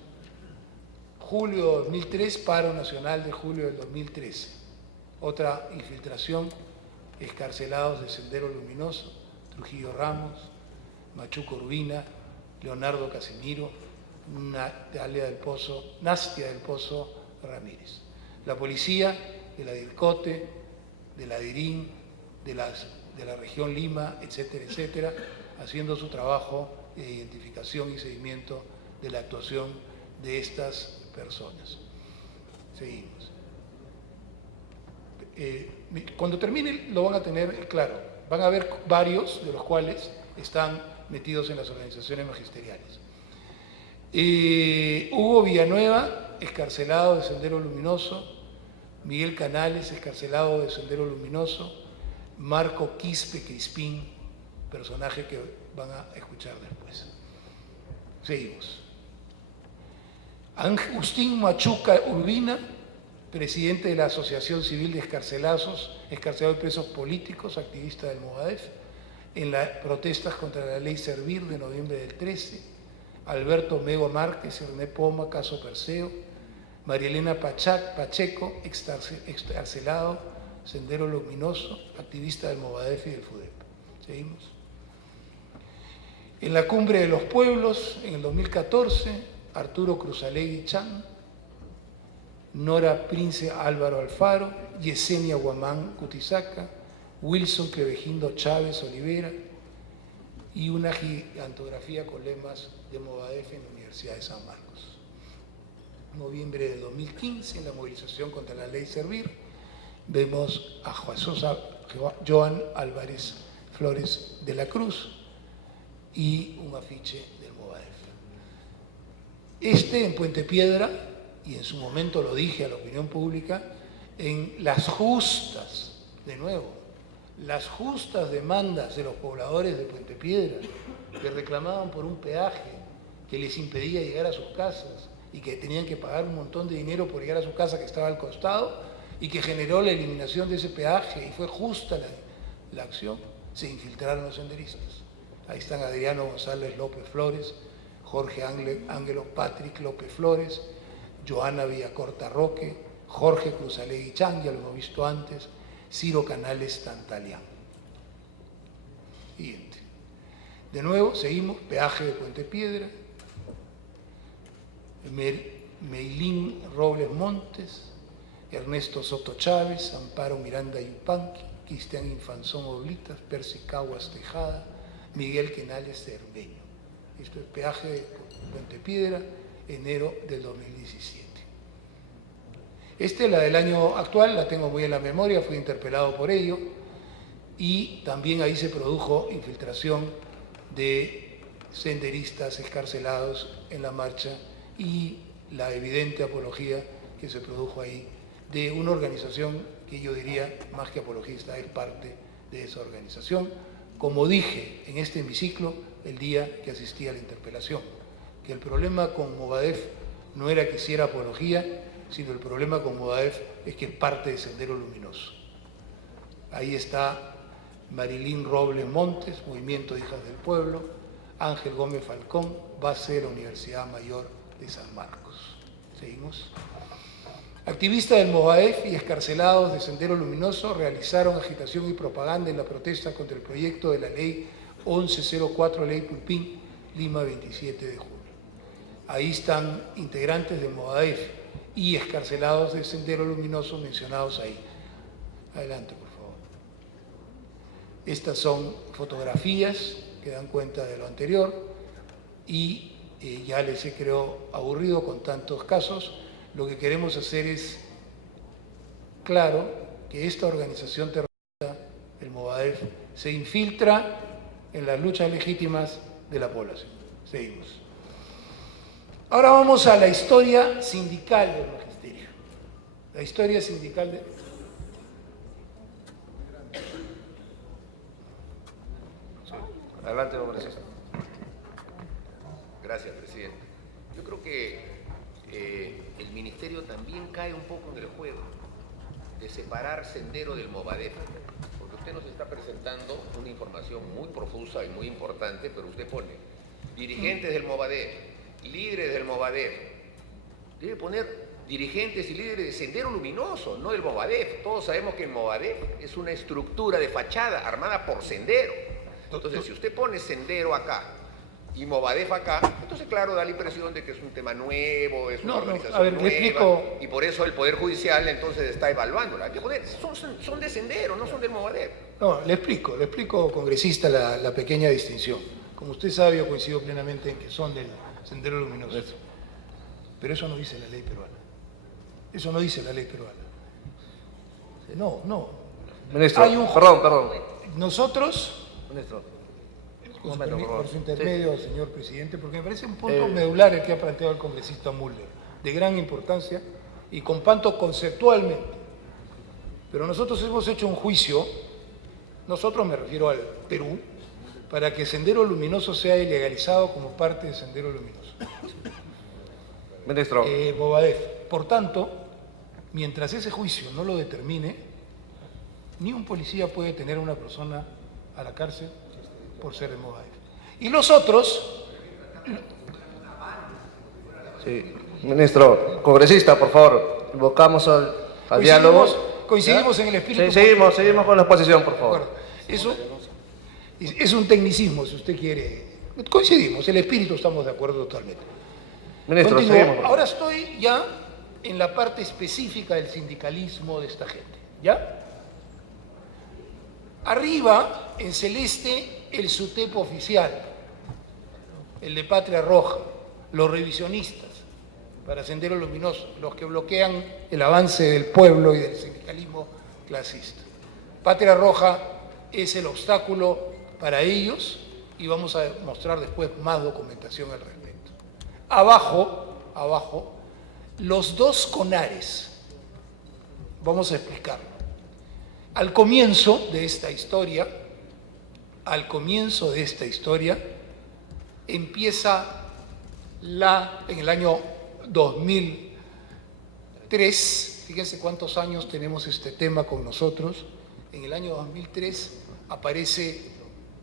Julio de 2003, paro nacional de julio del 2013. Otra infiltración, excarcelados de Sendero Luminoso: Trujillo Ramos, Machuco Urbina, Leonardo Casimiro, Nastia del Pozo Ramírez. La policía de la DIRCOTE, de la DIRIN, de la región Lima, etcétera, etcétera, haciendo su trabajo de identificación y seguimiento de la actuación de estas personas. Seguimos. Cuando termine lo van a tener claro. Van a ver varios de los cuales están metidos en las organizaciones magisteriales. Hugo Villanueva, excarcelado de Sendero Luminoso; Miguel Canales, excarcelado de Sendero Luminoso; Marco Quispe Crispín, personaje que van a escuchar después. Seguimos. Agustín Machuca Urbina, presidente de la Asociación Civil de Excarcelados y Presos Políticos, activista del Movadef, en las protestas contra la ley Servir de noviembre del 13. Alberto Mego Márquez y René Poma, caso Perseo. María Elena Pacheco, excarcelado, Sendero Luminoso, activista del Movadef y del FUDEP. Seguimos. En la Cumbre de los Pueblos, en el 2014, Arturo Cruzalegui Chan, Nora Prince Álvaro Alfaro, Yesenia Guamán Cutizaca, Wilson Clevejindo Chávez Olivera, y una gigantografía con lemas de Movadef en la Universidad de San Marcos. Noviembre de 2015, en la movilización contra la ley Servir, vemos a Joan Álvarez Flores de la Cruz y un afiche del Movadef. En Puente Piedra, y en su momento lo dije a la opinión pública, en las justas, de nuevo, las justas demandas de los pobladores de Puente Piedra, que reclamaban por un peaje que les impedía llegar a sus casas y que tenían que pagar un montón de dinero por llegar a su casa que estaba al costado y que generó la eliminación de ese peaje y fue justa la acción, se infiltraron los senderistas. Ahí están Adriano González López Flores, Jorge Ángelo Patrick López Flores, Joana Villacorta Roque, Jorge Cruzalegui Chan, ya lo hemos visto antes, Ciro Canales Tantalián. Siguiente. De nuevo, seguimos, peaje de Puente Piedra, Meilín Robles Montes, Ernesto Soto Chávez, Amparo Miranda Yupanqui, Cristian Infanzón Oblitas, Percy Caguas Tejada, Miguel Quenales Cerveño. Esto es peaje de Puente Piedra, enero del 2017. La del año actual, la tengo muy en la memoria, fui interpelado por ello, y también ahí se produjo infiltración de senderistas escarcelados en la marcha y la evidente apología que se produjo ahí de una organización que yo diría, más que apologista, es parte de esa organización, como dije en este hemiciclo el día que asistí a la interpelación, que el problema con Movadef no era que hiciera apología, sino el problema con Movadef es que es parte de Sendero Luminoso. Ahí está Marilín Robles Montes, Movimiento de Hijas del Pueblo, Ángel Gómez Falcón, base de la Universidad Mayor de San Marcos. Seguimos. Activistas del Movadef y escarcelados de Sendero Luminoso realizaron agitación y propaganda en la protesta contra el proyecto de la Ley 1104, Ley Pulpín, Lima, 27 de junio. Ahí están integrantes del Movadef y escarcelados de Sendero Luminoso mencionados ahí. Adelante, por favor. Estas son fotografías que dan cuenta de lo anterior y ya les he creo aburrido con tantos casos. Lo que queremos hacer es claro que esta organización terrorista, el Movadef, se infiltra en las luchas legítimas de la población. Seguimos. Ahora vamos a la historia sindical del magisterio. La historia sindical de... Adelante, don Francisco. Gracias, presidente. Yo creo que el Ministerio también cae un poco en el juego de separar Sendero del Movadef, porque usted nos está presentando una información muy profusa y muy importante, pero usted pone dirigentes del Movadef, líderes del Movadef. Debe poner dirigentes y líderes de Sendero Luminoso, no del Movadef. Todos sabemos que el Movadef es una estructura de fachada armada por Sendero. Entonces, si usted pone Sendero acá y Movadef acá, entonces claro, da la impresión de que es un tema nuevo, es una organización nueva, y por eso el Poder Judicial entonces está evaluándola. Hay que poner, son de Sendero, no son del Movadef. No, le explico, congresista, la pequeña distinción. Como usted sabe, yo coincido plenamente en que son del Sendero Luminoso. Pero eso no dice la ley peruana. Eso no dice la ley peruana. No. Ministro, perdón. Nosotros... Ministro, por su intermedio, sí, señor presidente, porque me parece un punto medular el que ha planteado el congresista Müller, de gran importancia y comparto conceptualmente. Pero nosotros hemos hecho un juicio, nosotros me refiero al Perú, para que Sendero Luminoso sea ilegalizado como parte de Sendero Luminoso. Ministro. Movadef. Por tanto, mientras ese juicio no lo determine, ni un policía puede tener a una persona a la cárcel por ser el Movadef. Y los otros... Sí, ministro, congresista, por favor, invocamos al diálogo. Coincidimos en el espíritu. Sí, seguimos con la exposición, por favor. Eso es un tecnicismo, si usted quiere. Coincidimos, el espíritu estamos de acuerdo totalmente. Ministro, seguimos. Ahora estoy ya en la parte específica del sindicalismo de esta gente, ¿ya? Arriba, en celeste, el SUTEP oficial, el de Patria Roja, los revisionistas para Sendero Luminoso, los que bloquean el avance del pueblo y del sindicalismo clasista. Patria Roja es el obstáculo para ellos y vamos a mostrar después más documentación al respecto. Abajo, los dos CONARES, Vamos a explicarlo. Al comienzo de esta historia, empieza en el año 2003, fíjense cuántos años tenemos este tema con nosotros. En el año 2003 aparece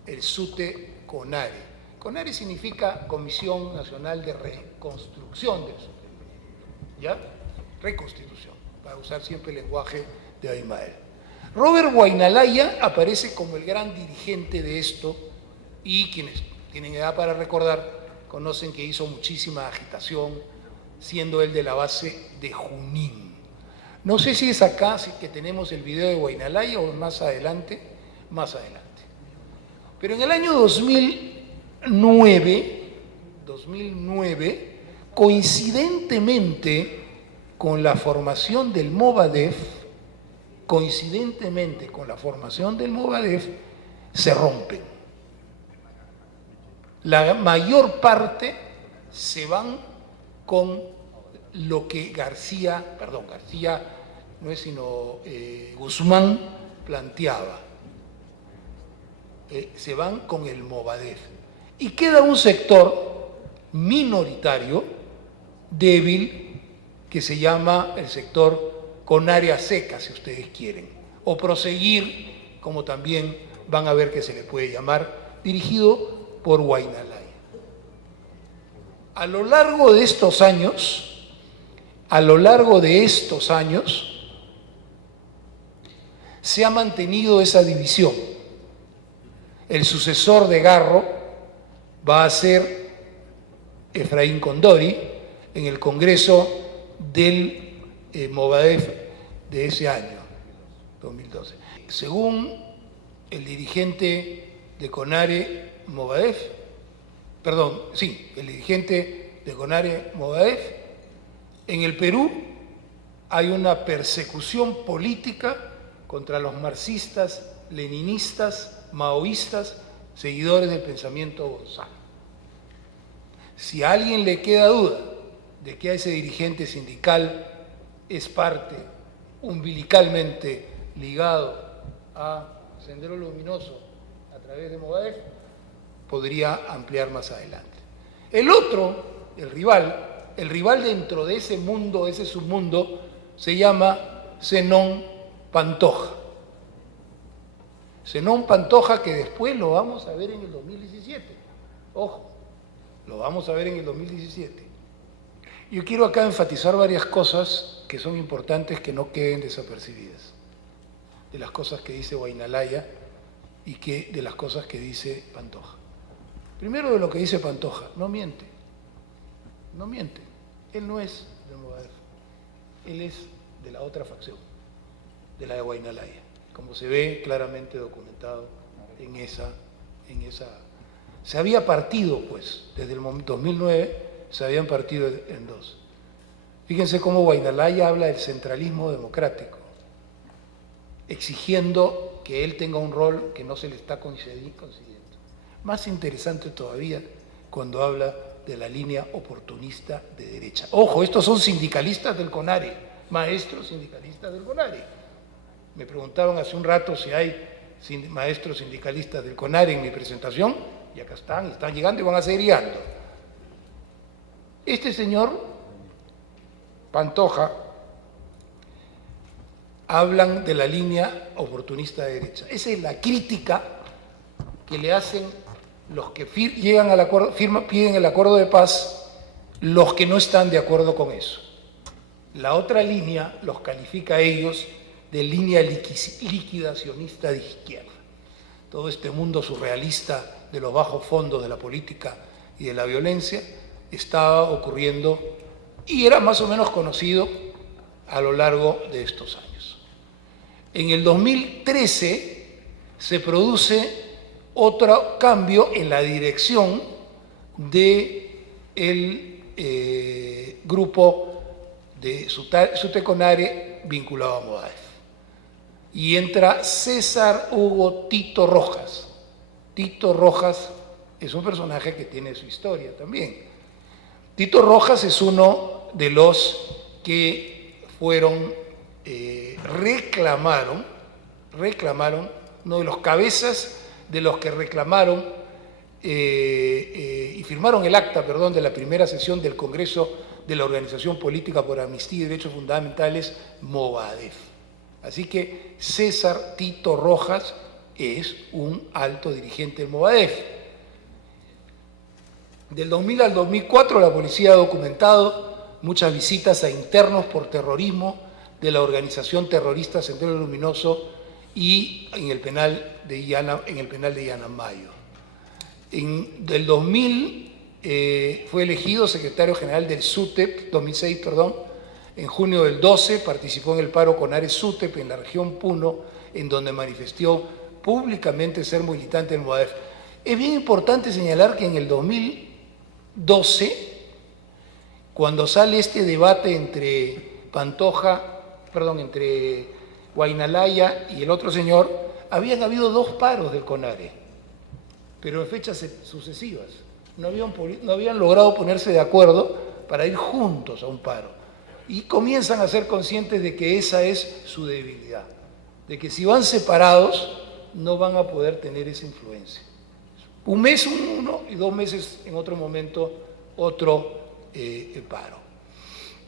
el SUTE CONARE. CONARE significa Comisión Nacional de Reconstrucción del SUTE, ¿ya? Reconstitución, para usar siempre el lenguaje de Abimael. Robert Wainalaya aparece como el gran dirigente de esto, y quienes tienen edad para recordar conocen que hizo muchísima agitación, siendo él de la base de Junín. No sé si es acá que tenemos el video de Wainalaya o más adelante. Pero en el año 2009, coincidentemente con la formación del Movadef, se rompen. La mayor parte se van con lo que Guzmán planteaba. Se van con el Movadef. Y queda un sector minoritario, débil, que se llama el sector con área seca, si ustedes quieren, o proseguir, como también van a ver que se le puede llamar, dirigido por Wainalaya. A lo largo de estos años, se ha mantenido esa división. El sucesor de Garro va a ser Efraín Condori en el Congreso del Movadef de ese año, 2012. Según el dirigente de CONARE Movadef, en el Perú hay una persecución política contra los marxistas, leninistas, maoístas, seguidores del pensamiento Gonzalo. Si a alguien le queda duda de que a ese dirigente sindical es parte umbilicalmente ligado a Sendero Luminoso a través de Movadef, podría ampliar más adelante. El otro, el rival dentro de ese mundo, ese submundo, se llama Zenón Pantoja. Zenón Pantoja, que después lo vamos a ver en el 2017. Ojo, lo vamos a ver en el 2017. Yo quiero acá enfatizar varias cosas que son importantes que no queden desapercibidas. De las cosas que dice Wainalaya y de las cosas que dice Pantoja. Primero, de lo que dice Pantoja, no miente. Él no es de Movadef, él es de la otra facción, de la de Wainalaya, como se ve claramente documentado en esa. Se había partido, pues, desde el 2009 se habían partido en dos. Fíjense cómo Wainalaya habla del centralismo democrático, exigiendo que él tenga un rol que no se le está concediendo. Más interesante todavía cuando habla de la línea oportunista de derecha. Ojo, estos son sindicalistas del CONARE, maestros sindicalistas del CONARE. Me preguntaban hace un rato si hay maestros sindicalistas del CONARE en mi presentación, y acá están llegando y van a seguir llegando. Este señor Pantoja hablan de la línea oportunista de derecha. Esa es la crítica que le hacen los que llegan al acuerdo, piden el acuerdo de paz, los que no están de acuerdo con eso. La otra línea los califica a ellos de línea liquidacionista de izquierda. Todo este mundo surrealista de los bajos fondos de la política y de la violencia estaba ocurriendo y era más o menos conocido a lo largo de estos años. En el 2013 se produce otro cambio en la dirección del grupo de SUTE CONARE vinculado a Movadef. Y entra César Hugo Tito Rojas. Tito Rojas es un personaje que tiene su historia también. Tito Rojas es uno de los que fueron reclamaron, uno de los cabezas de los que reclamaron y firmaron el acta, perdón, de la primera sesión del Congreso de la Organización Política por Amnistía y Derechos Fundamentales, Movadef. Así que César Tito Rojas es un alto dirigente del Movadef. Del 2000 al 2004 la policía ha documentado muchas visitas a internos por terrorismo de la organización terrorista Sendero Luminoso y en el penal de Llanamayo. Del 2000 fue elegido secretario general del SUTEP, 2006, perdón. En junio del 12 participó en el paro CONARE SUTEP en la región Puno, en donde manifestó públicamente ser militante del Movadef. Es bien importante señalar que en el 2012, cuando sale este debate entre entre Guainalaya y el otro señor, habían habido 2 paros del CONARE, pero en fechas sucesivas. No habían logrado ponerse de acuerdo para ir juntos a un paro. Y comienzan a ser conscientes de que esa es su debilidad, de que si van separados no van a poder tener esa influencia. Un mes uno y 2 meses en otro momento otro paro.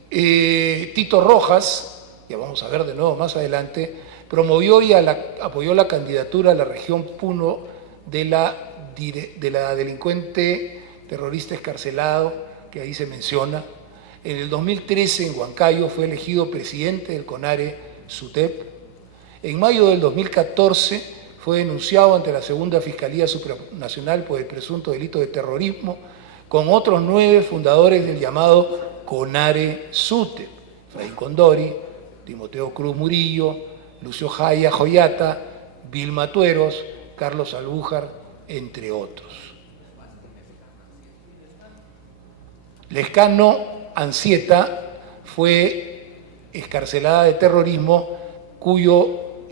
Tito Rojas, que vamos a ver de nuevo más adelante, promovió y apoyó la candidatura a la región Puno de la delincuente terrorista excarcelado, que ahí se menciona. En el 2013, en Huancayo, fue elegido presidente del CONARE SUTEP. En mayo del 2014 fue denunciado ante la Segunda Fiscalía Supranacional por el presunto delito de terrorismo, con otros 9 fundadores del llamado CONARE SUTEP: Efraín Condori, Timoteo Cruz Murillo, Lucio Jaya Joyata, Vilma Tueros, Carlos Albújar, entre otros. Lescano Anzieta fue excarcelada de terrorismo, cuyo,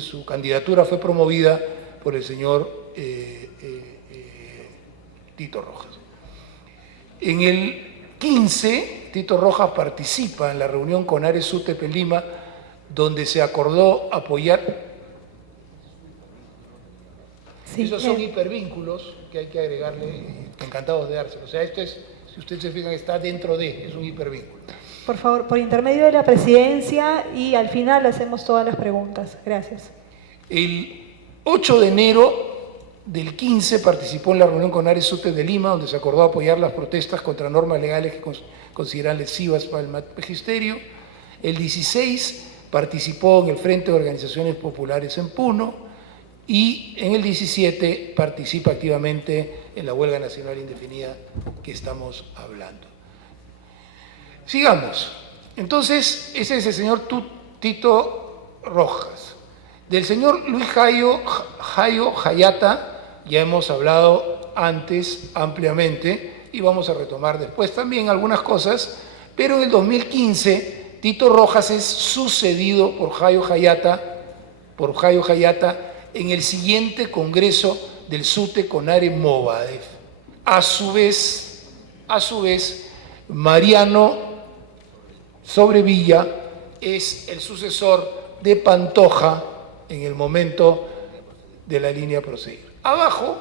su candidatura fue promovida por el señor Tito Rojas. En el 15, Tito Rojas participa en la reunión CONARE SUTEP en Lima, donde se acordó apoyar. Sí, esos son hipervínculos que hay que agregarle, encantados de dárselo. O sea, esto es, si ustedes se fijan, está dentro de, es un hipervínculo. Por favor, por intermedio de la presidencia, y al final hacemos todas las preguntas. Gracias. El 8 de enero del 15 participó en la reunión CONARE SUTEP de Lima, donde se acordó apoyar las protestas contra normas legales que consideran lesivas para el magisterio. El 16 participó en el Frente de Organizaciones Populares en Puno, y en el 17 participa activamente en la huelga nacional indefinida que estamos hablando. Sigamos. Entonces, ese es el señor Tito Rojas. Del señor Luis Jayo Jayata ya hemos hablado antes ampliamente y vamos a retomar después también algunas cosas, pero en el 2015 Tito Rojas es sucedido por Jayo Jayata en el siguiente congreso del SUTE CONARE Movadef. A su vez, Mariano Sobrevilla es el sucesor de Pantoja en el momento de la línea Proseguir. Abajo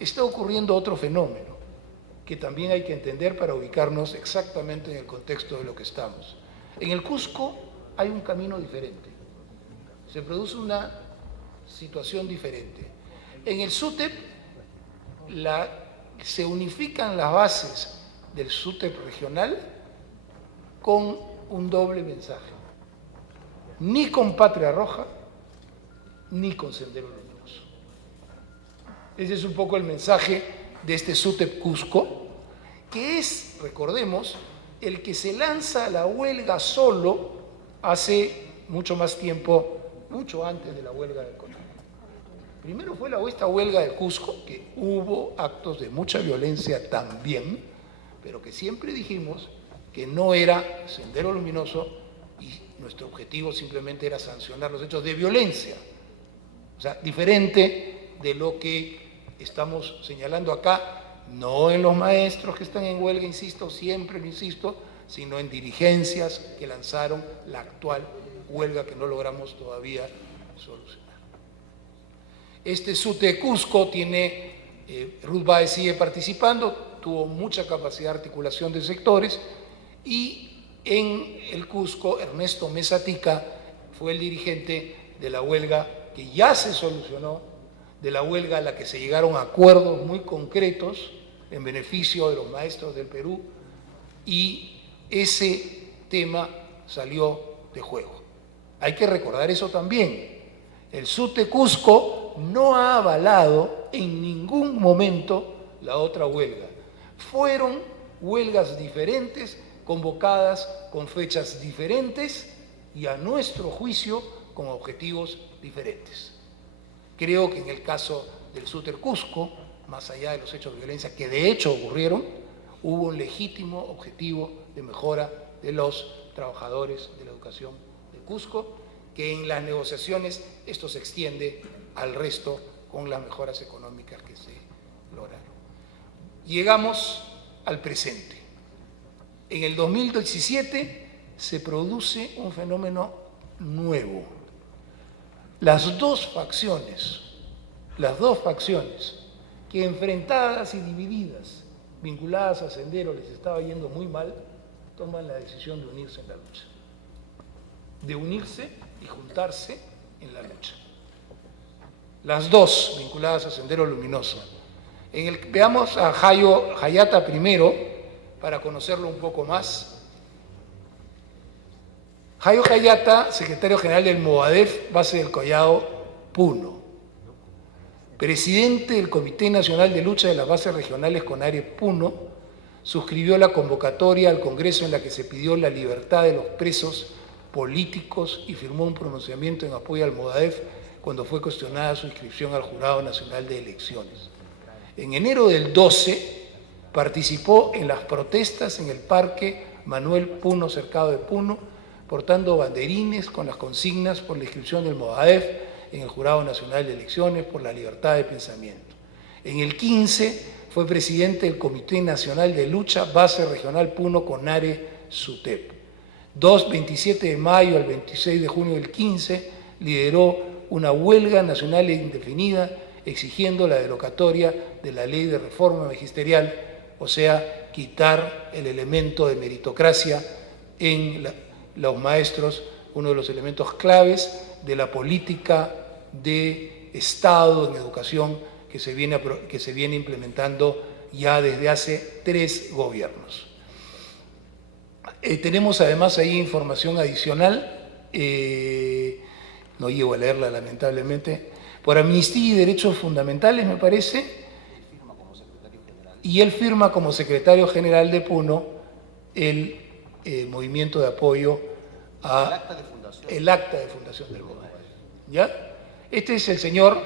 está ocurriendo otro fenómeno que también hay que entender para ubicarnos exactamente en el contexto de lo que estamos. En el Cusco hay un camino diferente. Se produce una situación diferente. En el SUTEP se unifican las bases del SUTEP regional con un doble mensaje. Ni con Patria Roja, ni con Sendero Luminoso. Ese es un poco el mensaje de este SUTEP Cusco, que es, recordemos, el que se lanza a la huelga solo hace mucho más tiempo, mucho antes de la huelga del CONARE. Primero fue esta huelga del Cusco, que hubo actos de mucha violencia también, pero que siempre dijimos que no era Sendero Luminoso y nuestro objetivo simplemente era sancionar los hechos de violencia. O sea, diferente de lo que estamos señalando acá, no en los maestros que están en huelga, insisto, siempre lo insisto, sino en dirigencias que lanzaron la actual huelga que no logramos todavía solucionar. Este SUTE Cusco tiene, Ruth Báez sigue participando, tuvo mucha capacidad de articulación de sectores, y en el Cusco Ernesto Mesatica fue el dirigente de la huelga que ya se solucionó, de la huelga a la que se llegaron a acuerdos muy concretos en beneficio de los maestros del Perú, y ese tema salió de juego. Hay que recordar eso también. El SUTE Cusco no ha avalado en ningún momento la otra huelga. Fueron huelgas diferentes, convocadas con fechas diferentes y, a nuestro juicio, con objetivos diferentes. Creo que en el caso del SUTE Cusco, más allá de los hechos de violencia que de hecho ocurrieron, hubo un legítimo objetivo de mejora de los trabajadores de la educación de Cusco, que en las negociaciones esto se extiende al resto con las mejoras económicas que se lograron. Llegamos al presente. En el 2017 se produce un fenómeno nuevo. Las dos facciones que, enfrentadas y divididas, vinculadas a Sendero, les estaba yendo muy mal, toman la decisión de unirse en la lucha. De unirse y juntarse en la lucha. Las dos vinculadas a Sendero Luminoso. Veamos a Hayata primero, para conocerlo un poco más. Jayo Hayata, secretario general del Movadef, base del Collado, Puno. Presidente del Comité Nacional de Lucha de las Bases Regionales CONARE Puno, suscribió la convocatoria al Congreso en la que se pidió la libertad de los presos políticos y firmó un pronunciamiento en apoyo al Movadef cuando fue cuestionada su inscripción al Jurado Nacional de Elecciones. En enero del 12 participó en las protestas en el Parque Manuel Puno, Cercado de Puno, portando banderines con las consignas por la inscripción del Movadef en el Jurado Nacional de Elecciones, por la libertad de pensamiento. En el 15 fue presidente del Comité Nacional de Lucha, Base Regional Puno, CONARE, SUTEP. 27 de mayo al 26 de junio del 15 lideró una huelga nacional e indefinida exigiendo la derogatoria de la ley de reforma magisterial, o sea, quitar el elemento de meritocracia en los maestros, uno de los elementos claves de la política de Estado en educación que se viene implementando ya desde hace 3 gobiernos. Tenemos además ahí información adicional, no llego a leerla lamentablemente, por Amnistía y Derechos Fundamentales, me parece, y él firma como secretario general de Puno el movimiento de apoyo a el acta de fundación del Movadef. ¿Ya? Este es el señor,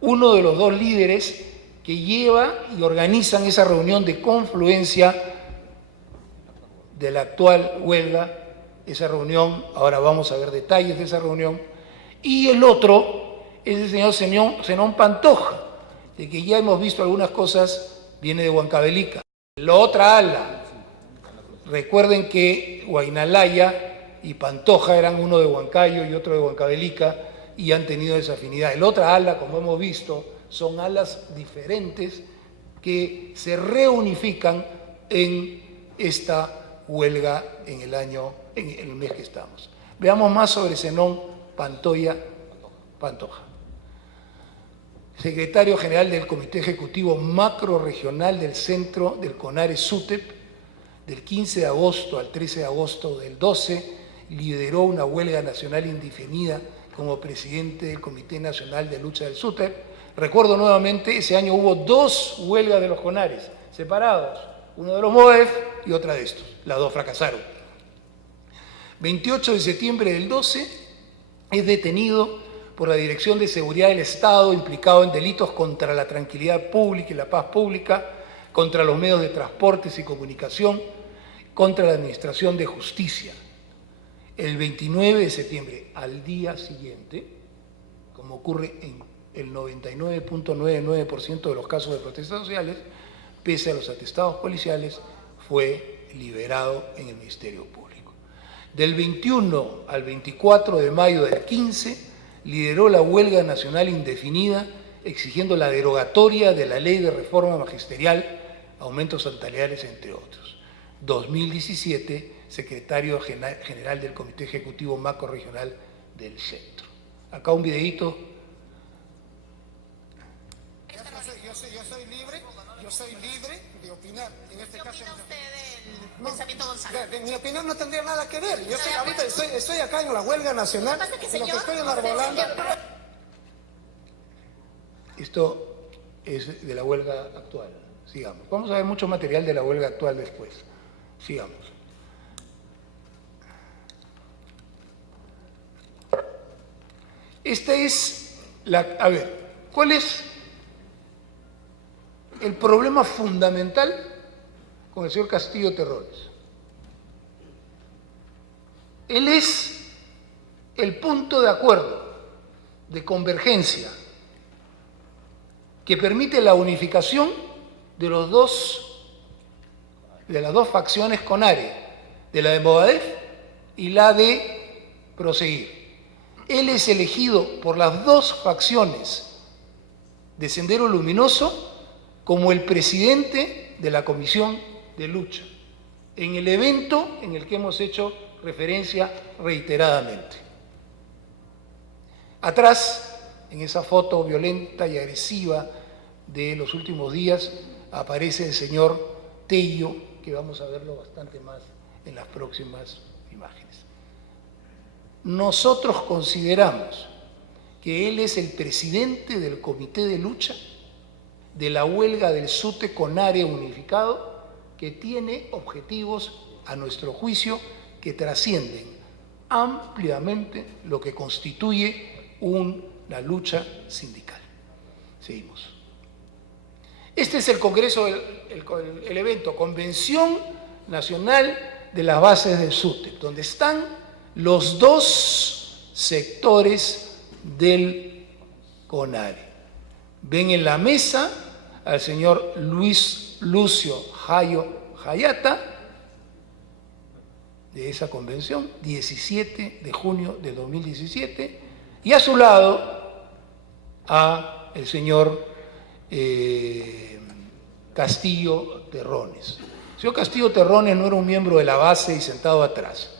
uno de los 2 líderes que lleva y organizan esa reunión de confluencia de la actual huelga, esa reunión, ahora vamos a ver detalles de esa reunión, y el otro es el señor Zenón Pantoja, de que ya hemos visto algunas cosas, viene de Huancavelica. La otra ala, recuerden que Huaynalaya y Pantoja eran uno de Huancayo y otro de Huancavelica, y han tenido esa afinidad. El otra ala, como hemos visto, son alas diferentes que se reunifican en esta huelga en el mes que estamos. Veamos más sobre Zenón Pantoja. Secretario General del Comité Ejecutivo Macro-Regional del Centro del CONARE SUTEP, del 15 de agosto al 13 de agosto del 12, lideró una huelga nacional indefinida como presidente del Comité Nacional de Lucha del SUTEP. Recuerdo nuevamente, ese año hubo 2 huelgas de los CONARES, separados, uno de los Movadef y otra de estos. Las 2 fracasaron. 28 de septiembre del 12 es detenido por la Dirección de Seguridad del Estado, implicado en delitos contra la tranquilidad pública y la paz pública, contra los medios de transportes y comunicación, contra la Administración de Justicia. El 29 de septiembre, al día siguiente, como ocurre en el 99.99% de los casos de protestas sociales, pese a los atestados policiales, fue liberado en el Ministerio Público. Del 21 al 24 de mayo del 15, lideró la huelga nacional indefinida exigiendo la derogatoria de la Ley de Reforma Magisterial, aumentos salariales, entre otros. 2017, secretario general del Comité Ejecutivo Macrorregional del Centro. Acá un videíto. Yo soy libre de opinar. En este caso, ¿Qué opina usted del pensamiento González? mi opinión no tendría nada que ver. Yo estoy acá en la huelga nacional, Lo que pasa es que, en lo que señor, estoy enarbolando. Esto es de la huelga actual. Sigamos. Vamos a ver mucho material de la huelga actual después. Sigamos. Esta es la... A ver, ¿cuál es el problema fundamental con el señor Castillo Terrones? Él es el punto de acuerdo, de convergencia, que permite la unificación de las dos facciones CONARE, de la de Movadef y la de Proseguir. Él es elegido por las dos facciones de Sendero Luminoso como el presidente de la Comisión de Lucha, en el evento en el que hemos hecho referencia reiteradamente. Atrás, en esa foto violenta y agresiva de los últimos días, aparece el señor Tello, que vamos a verlo bastante más en las próximas imágenes. Nosotros consideramos que él es el presidente del Comité de Lucha de la huelga del SUTE CONARE unificado, que tiene objetivos, a nuestro juicio, que trascienden ampliamente lo que constituye una lucha sindical. Seguimos. Este es el Congreso, el evento, Convención Nacional de las Bases del SUTE, donde están los dos sectores del CONARE. Ven en la mesa al señor Luis Lucio Jayo Jayata, de esa convención, 17 de junio de 2017, y a su lado a el señor Castillo Terrones. El señor Castillo Terrones no era un miembro de la base y sentado atrás.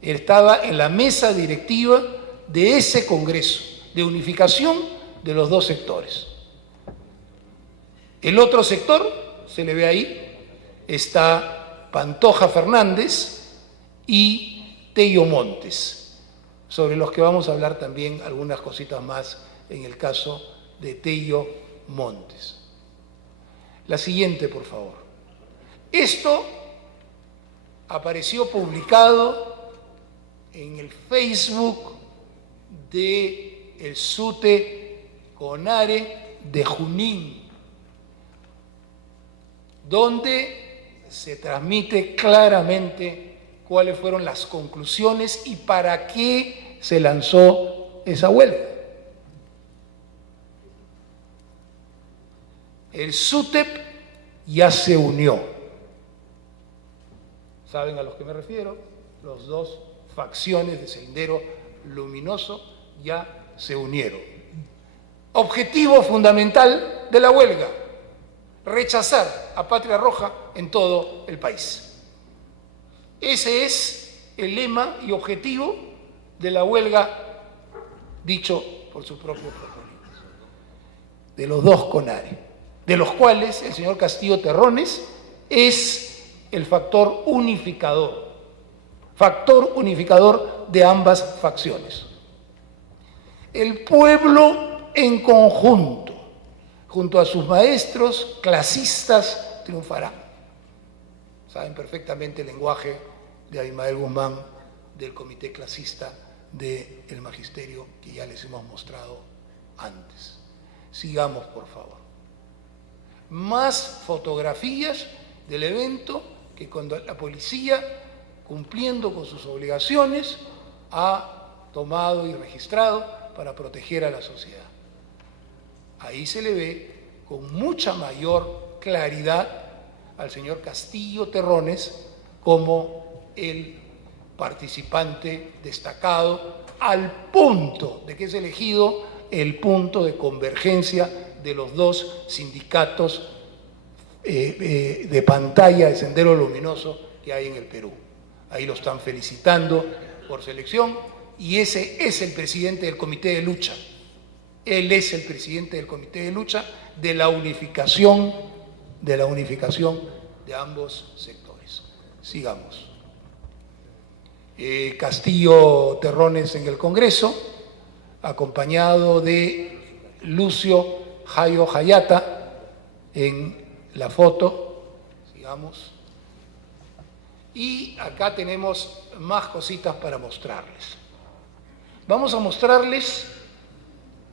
Él estaba en la mesa directiva de ese Congreso de unificación de los dos sectores. El otro sector, se le ve ahí, está Pantoja Fernández y Tello Montes, sobre los que vamos a hablar también algunas cositas más en el caso de Tello Montes. La siguiente, por favor. Esto apareció publicado en el Facebook del SUTE CONARE de Junín, donde se transmite claramente cuáles fueron las conclusiones y para qué se lanzó esa huelga. El SUTEP ya se unió. ¿Saben a los que me refiero? Los dos facciones de Sendero Luminoso ya se unieron. Objetivo fundamental de la huelga: rechazar a Patria Roja en todo el país. Ese es el lema y objetivo de la huelga, dicho por sus propios proponentes, de los dos CONARE, de los cuales el señor Castillo Terrones es el factor unificador de ambas facciones. El pueblo en conjunto, junto a sus maestros clasistas, triunfará. Saben perfectamente el lenguaje de Abimael Guzmán, del Comité Clasista del Magisterio, que ya les hemos mostrado antes. Sigamos, por favor. Más fotografías del evento que cuando la policía, cumpliendo con sus obligaciones, ha tomado y registrado para proteger a la sociedad. Ahí se le ve con mucha mayor claridad al señor Castillo Terrones como el participante destacado, al punto de que es elegido el punto de convergencia de los dos sindicatos de pantalla de Sendero Luminoso que hay en el Perú. Ahí lo están felicitando por su elección y ese es el presidente del Comité de Lucha. Él es el presidente del Comité de Lucha de la unificación de ambos sectores. Sigamos. Castillo Terrones en el Congreso, acompañado de Lucio Jayo Hayata en la foto. Sigamos. Y acá tenemos más cositas para mostrarles. Vamos a mostrarles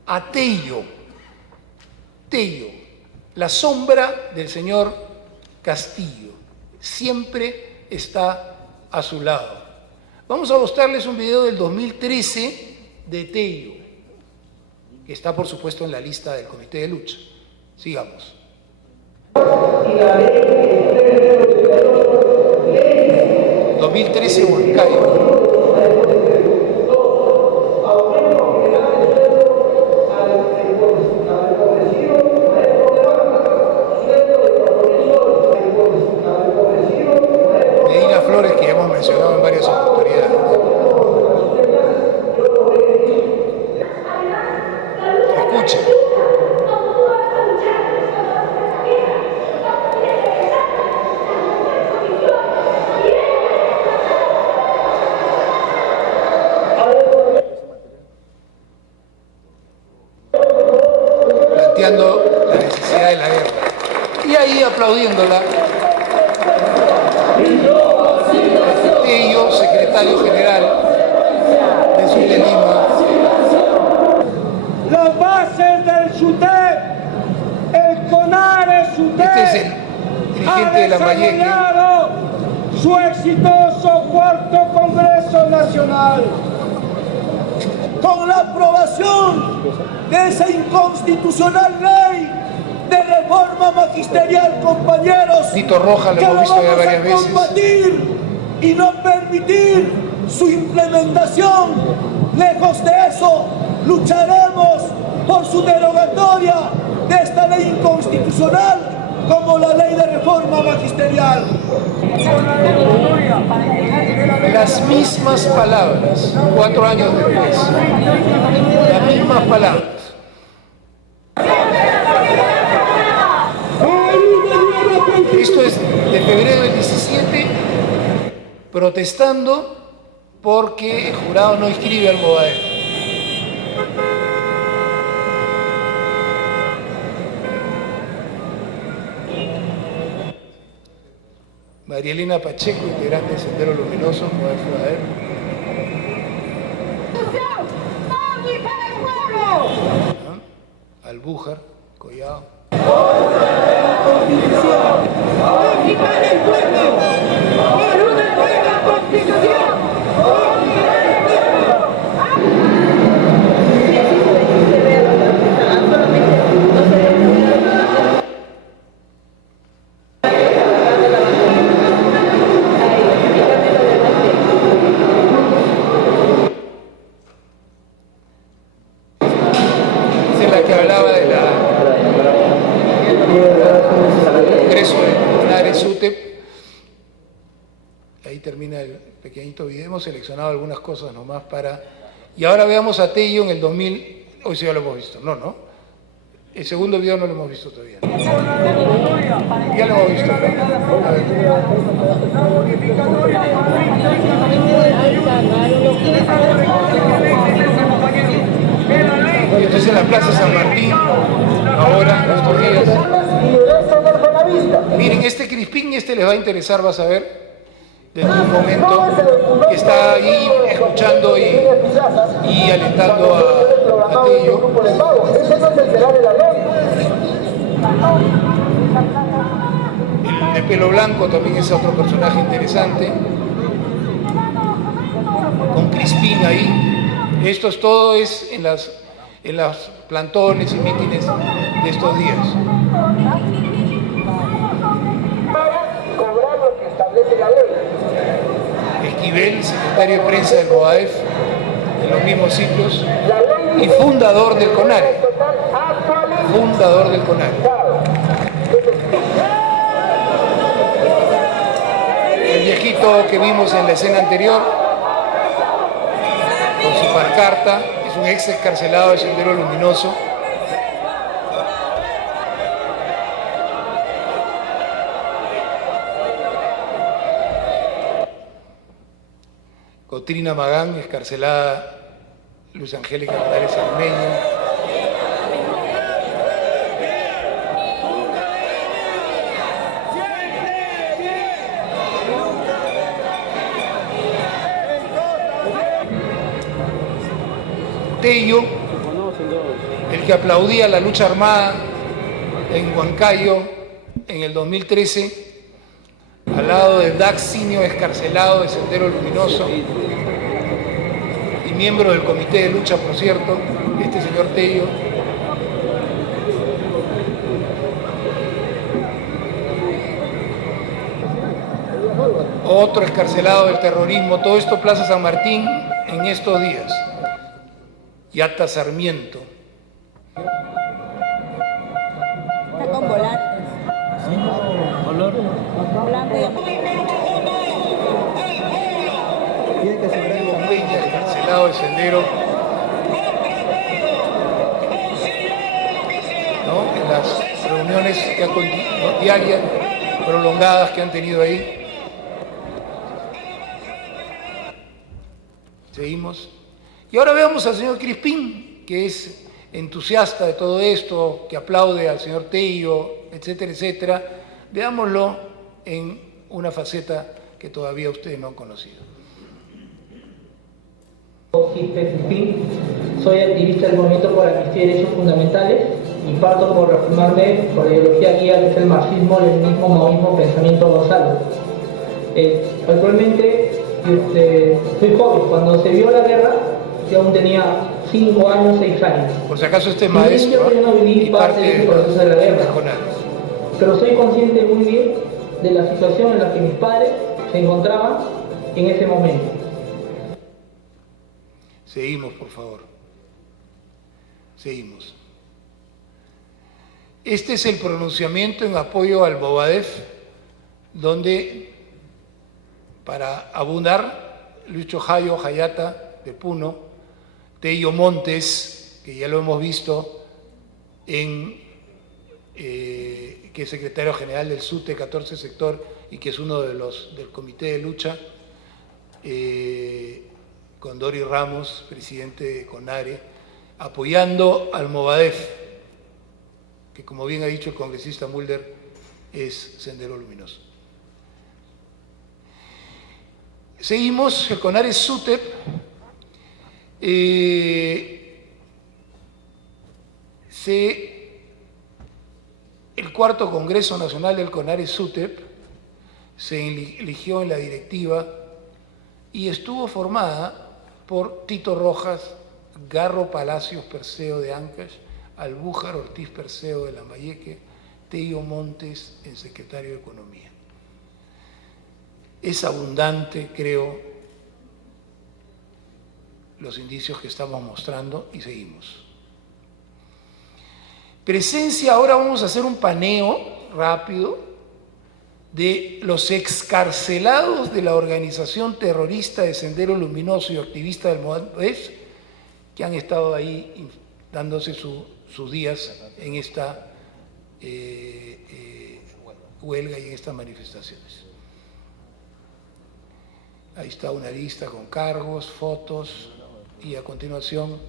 a Tello, la sombra del señor Castillo, siempre está a su lado. Vamos a mostrarles un video del 2013 de Tello, que está por supuesto en la lista del Comité de Lucha. Sigamos. 2013 Huancayo. Medina Flores, que ya hemos mencionado en varias oportunidades. Escuchen. Planteando la necesidad de la guerra. Y ahí aplaudiéndola, Tello, secretario general de SUTEP Lima. Las bases del SUTEP, el CONARE SUTEP, Este es el dirigente de la Lambayeque. Su exitoso cuarto Congreso Nacional. Con la aprobación de esa inconstitucional ley de reforma magisterial, compañeros, Tito Roja lo que hemos visto ya vamos varias a veces. combatir y no permitir su implementación. Lejos de eso, lucharemos por su derogatoria de esta ley inconstitucional como la ley de reforma magisterial. Las mismas palabras, 4 años después, las mismas palabras. Esto es de febrero del 17, protestando porque el jurado no inscribe al Movadef. María Elena Pacheco, integrante de Sendero Luminoso, Movadef. Albújar, Collado. Es la que hablaba de la Congreso de SUTEP. Ahí termina el pequeñito video. Hemos seleccionado algunas cosas nomás para... Y ahora veamos a Tello en el 2000. Hoy sí ya lo hemos visto. No. El segundo video no lo hemos visto todavía. Ya lo hemos visto. A ver. Esto es en la Plaza San Martín, ahora, estos días. Miren, este Crispín, les va a interesar, vas a ver, desde un momento que está ahí escuchando y alentando a Tello. El de pelo blanco también es otro personaje interesante, con Crispín ahí. Esto es todo en las plantones y mítines de estos días. Para cobrar lo que establece la ley. nivel, secretario de prensa del Movadef en los mismos sitios y fundador del CONARE. Fundador del CONARE. El viejito que vimos en la escena anterior, con su pancarta, es un ex excarcelado de Sendero Luminoso. Cotrina Magán, excarcelada Luz Angélica Morales Armeño. Tello, el que aplaudía la lucha armada en Huancayo en el 2013, al lado de Daxinio, excarcelado de Sendero Luminoso, y miembro del comité de lucha, por cierto, este señor Tello. Otro excarcelado del terrorismo, todo esto Plaza San Martín en estos días. Yata Sarmiento. Está con volantes. ¿Sí? ¿Color? Blanco y amarillo. Peña, encarcelado de Sendero. ¿No? En las reuniones que diarias, prolongadas que han tenido ahí. Seguimos. Y ahora veamos al señor Crispín, que es entusiasta de todo esto, que aplaude al señor Tello, etcétera, etcétera. Veámoslo en una faceta que todavía ustedes no han conocido. Crispín, soy activista del movimiento por amnistía y derechos fundamentales y parto por reafirmarme por la ideología guía que es el marxismo, leninismo, maoísmo, pensamiento Gonzalo. Actualmente soy joven, cuando se vio la guerra yo aún tenía 5 años, 6 años. Por si acaso este maestro yo no viví parte de ese proceso de la guerra, pero soy consciente muy bien de la situación en la que mis padres se encontraban en ese momento. Seguimos, por favor. Seguimos. Este es el pronunciamiento en apoyo al Movadef, donde, para abundar, Lucho Jayo Jayata de Puno, Tello Montes, que ya lo hemos visto, que es secretario general del SUTE 14 sector y que es uno de los del comité de lucha, con Dori Ramos, presidente de CONARE, apoyando al Movadef, que como bien ha dicho el congresista Mulder, es Sendero Luminoso. Seguimos, el CONARE SUTEP, el cuarto Congreso Nacional del CONARE SUTEP se eligió en la directiva y estuvo formada por Tito Rojas, Garro Palacios Perseo de Ancash, Albújar Ortiz Perseo de Lambayeque, Tello Montes, el secretario de Economía. Es abundante, creo, los indicios que estamos mostrando y seguimos. Presencia, ahora vamos a hacer un paneo rápido de los excarcelados de la organización terrorista de Sendero Luminoso y activista del Movadef que han estado ahí dándose sus días en esta huelga y en estas manifestaciones. Ahí está una lista con cargos, fotos y a continuación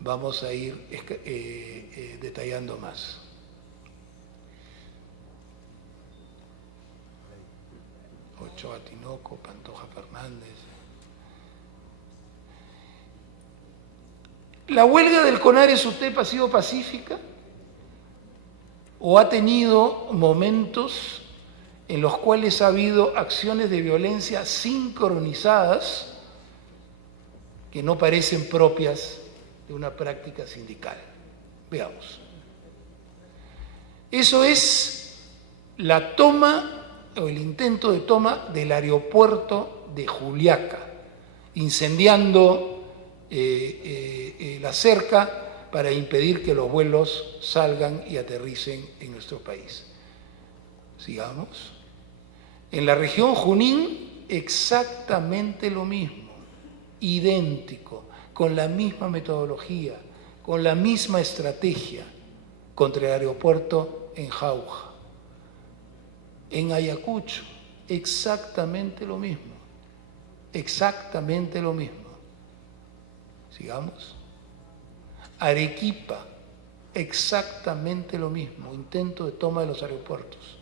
vamos a ir detallando más. Ochoa Tinoco, Pantoja Fernández. ¿La huelga del CONARE SUTEP ha sido pacífica o ha tenido momentos en los cuales ha habido acciones de violencia sincronizadas que no parecen propias de una práctica sindical? Veamos. Eso es la toma o el intento de toma del aeropuerto de Juliaca, incendiando la cerca para impedir que los vuelos salgan y aterricen en nuestro país. Sigamos. En la región Junín, exactamente lo mismo, idéntico, con la misma metodología, con la misma estrategia contra el aeropuerto en Jauja. En Ayacucho, exactamente lo mismo, exactamente lo mismo. Sigamos. Arequipa, exactamente lo mismo, intento de toma de los aeropuertos.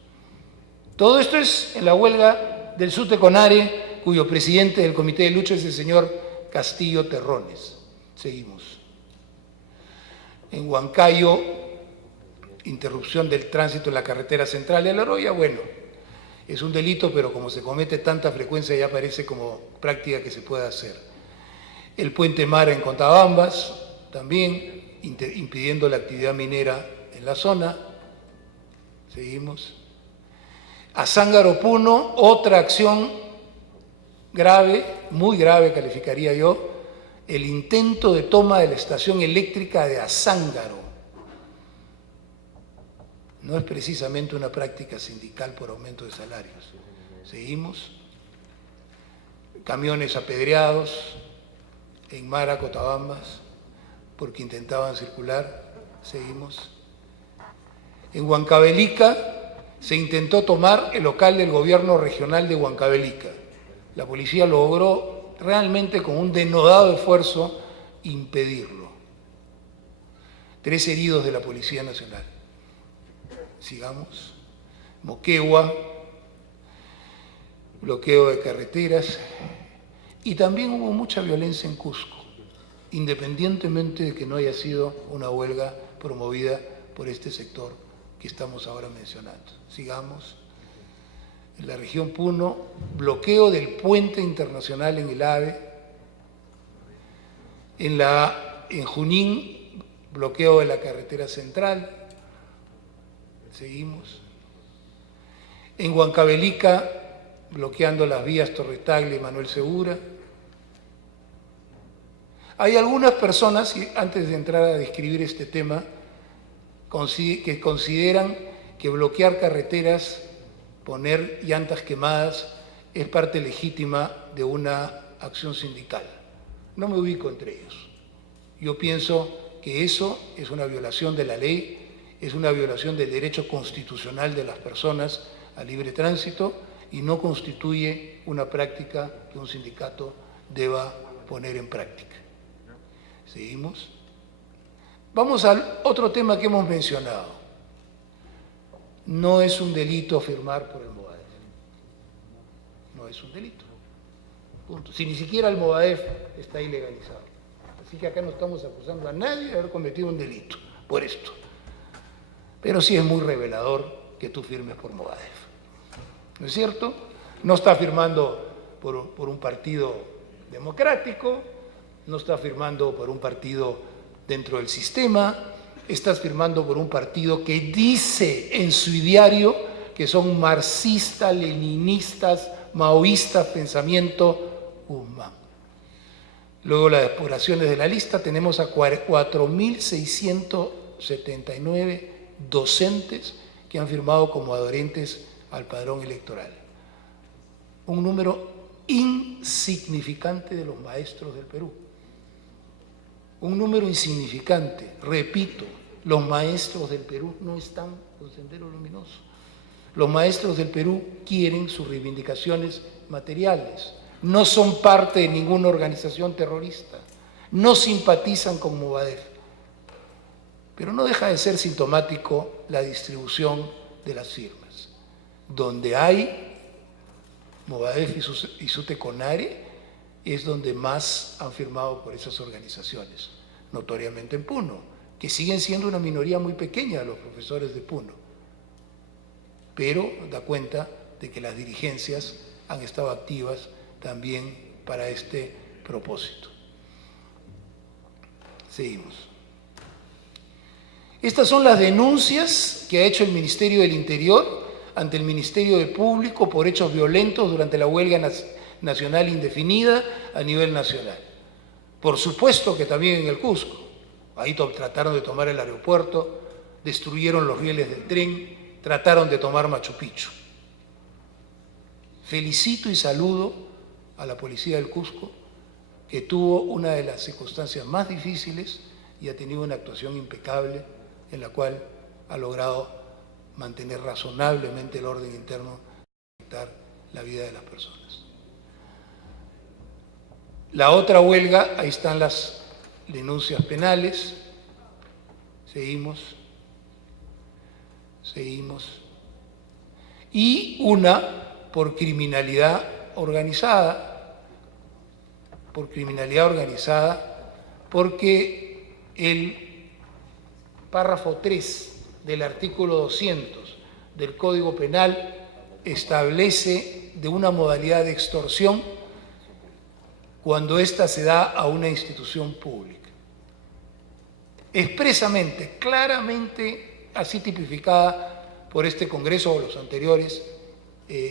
Todo esto es en la huelga del SUTECONARE, cuyo presidente del Comité de Lucha es el señor Castillo Terrones. Seguimos. En Huancayo, interrupción del tránsito en la carretera central de La Oroya, bueno, es un delito, pero como se comete tanta frecuencia ya parece como práctica que se puede hacer. El puente Mara en Contabambas, también impidiendo la actividad minera en la zona. Seguimos. Azángaro Puno, otra acción grave, muy grave calificaría yo, el intento de toma de la estación eléctrica de Azángaro. No es precisamente una práctica sindical por aumento de salarios. Seguimos. Camiones apedreados en Mara, Cotabambas, porque intentaban circular. Seguimos. En Huancavelica se intentó tomar el local del gobierno regional de Huancavelica. La policía logró realmente con un denodado esfuerzo impedirlo. 3 heridos de la Policía Nacional. Sigamos. Moquegua, bloqueo de carreteras, y también hubo mucha violencia en Cusco, independientemente de que no haya sido una huelga promovida por este sector que estamos ahora mencionando. Sigamos. En la región Puno, bloqueo del puente internacional en el AVE. En Junín, bloqueo de la carretera central. Seguimos. En Huancavelica, bloqueando las vías Torre-Tagle y Manuel Segura. Hay algunas personas, antes de entrar a describir este tema, que consideran que bloquear carreteras, poner llantas quemadas, es parte legítima de una acción sindical. No me ubico entre ellos. Yo pienso que eso es una violación de la ley, es una violación del derecho constitucional de las personas a libre tránsito y no constituye una práctica que un sindicato deba poner en práctica. ¿Seguimos? Vamos al otro tema que hemos mencionado. No es un delito firmar por el Movadef. No es un delito. Punto. Si ni siquiera el Movadef está ilegalizado. Así que acá no estamos acusando a nadie de haber cometido un delito por esto. Pero sí es muy revelador que tú firmes por Movadef. ¿No es cierto? No está firmando por un partido democrático, no está firmando por un partido dentro del sistema, estás firmando por un partido que dice en su diario que son marxistas, leninistas, maoístas, pensamiento Guzmán. Luego las depuraciones de la lista, tenemos a 4.679 docentes que han firmado como adherentes al padrón electoral. Un número insignificante de los maestros del Perú. Un número insignificante, repito, los maestros del Perú no están con Sendero Luminoso. Los maestros del Perú quieren sus reivindicaciones materiales, no son parte de ninguna organización terrorista, no simpatizan con Movadef. Pero no deja de ser sintomático la distribución de las firmas. Donde hay Movadef y SUTECONARE, es donde más han firmado por esas organizaciones, notoriamente en Puno, que siguen siendo una minoría muy pequeña los profesores de Puno, pero da cuenta de que las dirigencias han estado activas también para este propósito. Seguimos. Estas son las denuncias que ha hecho el Ministerio del Interior ante el Ministerio de Público por hechos violentos durante la huelga nacional indefinida a nivel nacional. Por supuesto que también en el Cusco. Ahí trataron de tomar el aeropuerto, destruyeron los rieles del tren, trataron de tomar Machu Picchu. Felicito y saludo a la policía del Cusco, que tuvo una de las circunstancias más difíciles y ha tenido una actuación impecable en la cual ha logrado mantener razonablemente el orden interno y afectar la vida de las personas. La otra huelga, ahí están las denuncias penales. Seguimos. Y una por criminalidad organizada, porque el párrafo 3 del artículo 200 del Código Penal establece de una modalidad de extorsión cuando ésta se da a una institución pública. Expresamente, claramente, así tipificada por este Congreso o los anteriores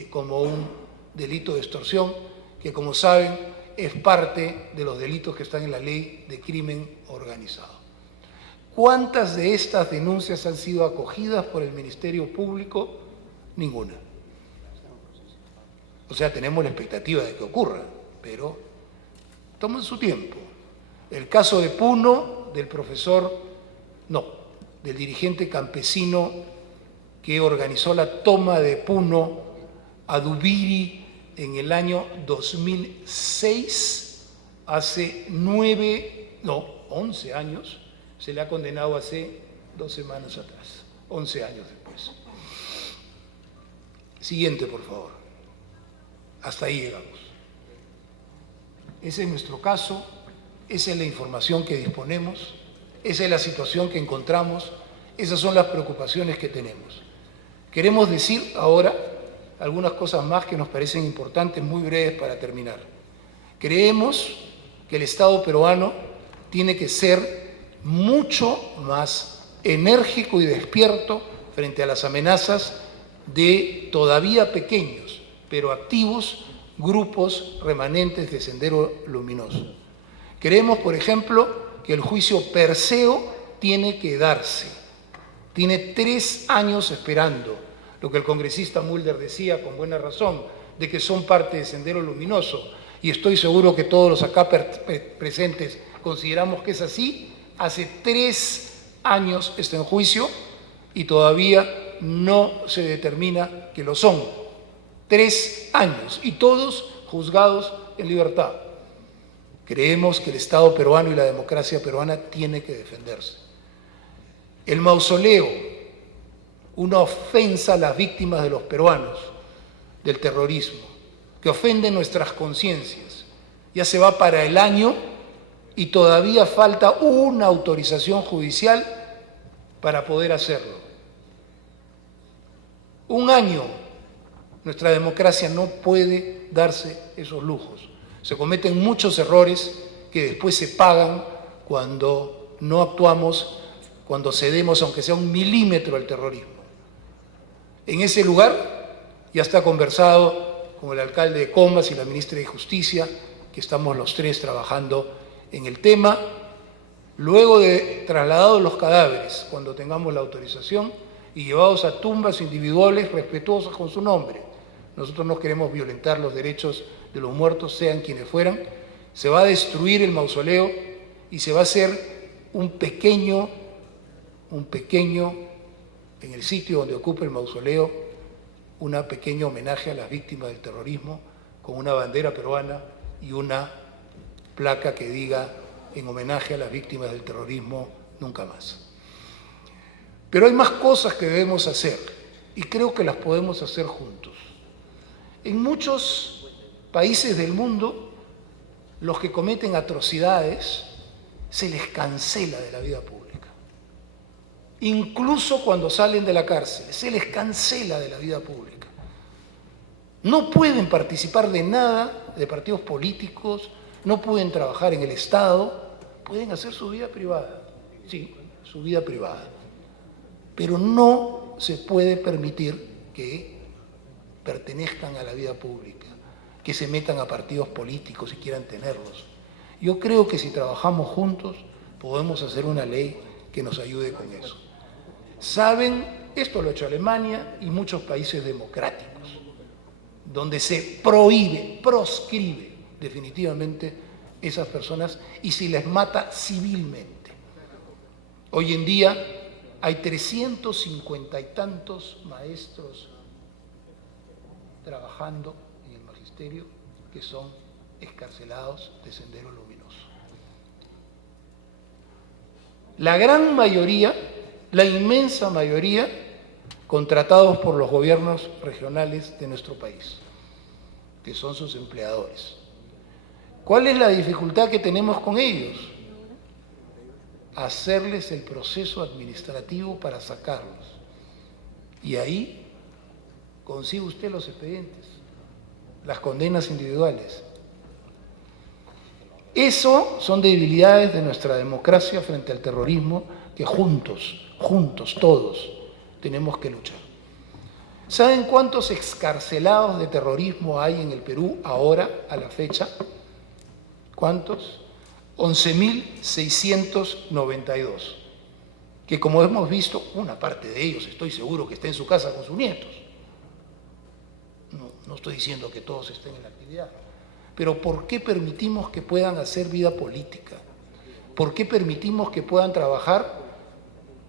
como un delito de extorsión, que como saben es parte de los delitos que están en la ley de crimen organizado. ¿Cuántas de estas denuncias han sido acogidas por el Ministerio Público? Ninguna. O sea, tenemos la expectativa de que ocurra, pero tomen su tiempo. El caso de Puno, del del dirigente campesino que organizó la toma de Puno a Dubiri en el año 2006, hace 11 años, se le ha condenado hace 2 semanas atrás, 11 años después. Siguiente, por favor. Hasta ahí llegamos. Ese es nuestro caso, esa es la información que disponemos, esa es la situación que encontramos, esas son las preocupaciones que tenemos. Queremos decir ahora algunas cosas más que nos parecen importantes, muy breves para terminar. Creemos que el Estado peruano tiene que ser mucho más enérgico y despierto frente a las amenazas de todavía pequeños, pero activos, grupos remanentes de Sendero Luminoso. Creemos, por ejemplo, que el juicio Perseo tiene que darse. Tiene 3 años esperando, lo que el congresista Mulder decía con buena razón, de que son parte de Sendero Luminoso, y estoy seguro que todos los acá presentes consideramos que es así. Hace 3 años está en juicio y todavía no se determina que lo son. 3 años, y todos juzgados en libertad. Creemos que el Estado peruano y la democracia peruana tiene que defenderse. El mausoleo, una ofensa a las víctimas de los peruanos del terrorismo, que ofende nuestras conciencias. Ya se va para el año y todavía falta una autorización judicial para poder hacerlo. 1 año. Nuestra democracia no puede darse esos lujos. Se cometen muchos errores que después se pagan cuando no actuamos, cuando cedemos aunque sea 1 milímetro al terrorismo. En ese lugar ya está conversado con el alcalde de Comas y la ministra de Justicia, que estamos los 3 trabajando en el tema. Luego de trasladados los cadáveres, cuando tengamos la autorización, y llevados a tumbas individuales respetuosas con su nombre. Nosotros no queremos violentar los derechos de los muertos, sean quienes fueran. Se va a destruir el mausoleo y se va a hacer un pequeño, en el sitio donde ocupa el mausoleo, un pequeño homenaje a las víctimas del terrorismo, con una bandera peruana y una placa que diga: en homenaje a las víctimas del terrorismo, nunca más. Pero hay más cosas que debemos hacer, y creo que las podemos hacer juntos. En muchos países del mundo, los que cometen atrocidades se les cancela de la vida pública. Incluso cuando salen de la cárcel, se les cancela de la vida pública. No pueden participar de nada, de partidos políticos, no pueden trabajar en el Estado, pueden hacer su vida privada, sí, su vida privada. Pero no se puede permitir que pertenezcan a la vida pública. que se metan a partidos políticos y quieran tenerlos. Yo creo que si trabajamos juntos podemos hacer una ley que nos ayude con eso. Saben, esto lo ha hecho Alemania y muchos países democráticos, donde se prohíbe, proscribe definitivamente esas personas y se les mata civilmente. Hoy en día hay 350 y tantos maestros trabajando en el magisterio que son excarcelados de Sendero Luminoso. La gran mayoría, la inmensa mayoría, contratados por los gobiernos regionales de nuestro país, que son sus empleadores. ¿Cuál es la dificultad que tenemos con ellos? Hacerles el proceso administrativo para sacarlos. Y ahí consigue usted los expedientes, las condenas individuales. Eso son debilidades de nuestra democracia frente al terrorismo que juntos, todos, tenemos que luchar. ¿Saben cuántos excarcelados de terrorismo hay en el Perú ahora, a la fecha? ¿Cuántos? 11.692. Que como hemos visto, una parte de ellos estoy seguro que está en su casa con sus nietos. No estoy diciendo que todos estén en la actividad. Pero ¿por qué permitimos que puedan hacer vida política? ¿Por qué permitimos que puedan trabajar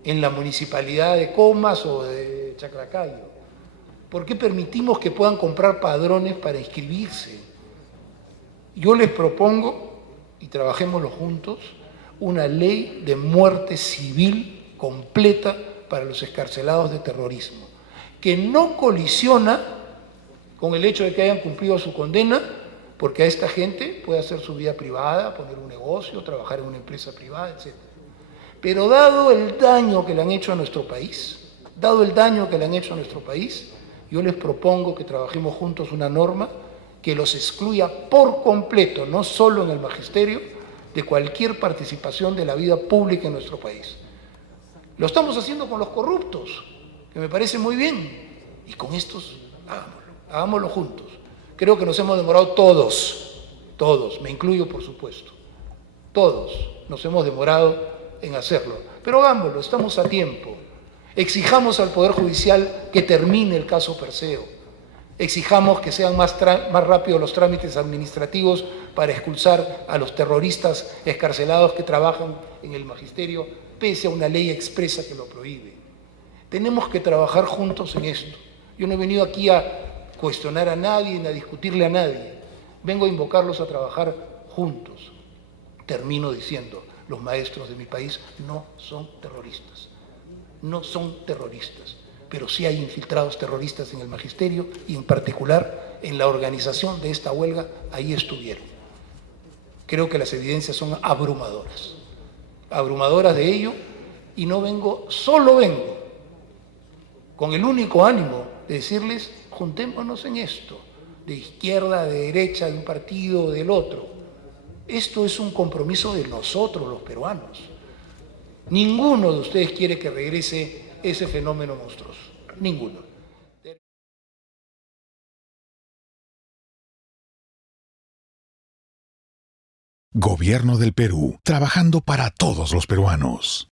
en la municipalidad de Comas o de Chaclacayo? ¿Por qué permitimos que puedan comprar padrones para inscribirse? Yo les propongo, y trabajémoslo juntos, una ley de muerte civil completa para los excarcelados de terrorismo, que no colisiona con el hecho de que hayan cumplido su condena, porque a esta gente puede hacer su vida privada, poner un negocio, trabajar en una empresa privada, etc. Pero dado el daño que le han hecho a nuestro país, yo les propongo que trabajemos juntos una norma que los excluya por completo, no solo en el magisterio, de cualquier participación de la vida pública en nuestro país. Lo estamos haciendo con los corruptos, que me parece muy bien, y con estos, hagámoslo juntos. Creo que nos hemos demorado todos, me incluyo por supuesto, todos nos hemos demorado en hacerlo, pero hagámoslo, estamos a tiempo. Exijamos al Poder Judicial que termine el caso Perseo, exijamos que sean más rápidos los trámites administrativos para expulsar a los terroristas excarcelados que trabajan en el magisterio, pese a una ley expresa que lo prohíbe. Tenemos que trabajar juntos en esto. Yo no he venido aquí a cuestionar a nadie ni a discutirle a nadie. Vengo a invocarlos a trabajar juntos. Termino diciendo, los maestros de mi país no son terroristas. No son terroristas, pero sí hay infiltrados terroristas en el magisterio y en particular en la organización de esta huelga, ahí estuvieron. Creo que las evidencias son abrumadoras de ello, y solo vengo con el único ánimo de decirles, juntémonos en esto, de izquierda, de derecha, de un partido o del otro. Esto es un compromiso de nosotros, los peruanos. Ninguno de ustedes quiere que regrese ese fenómeno monstruoso. Ninguno. Gobierno del Perú, trabajando para todos los peruanos.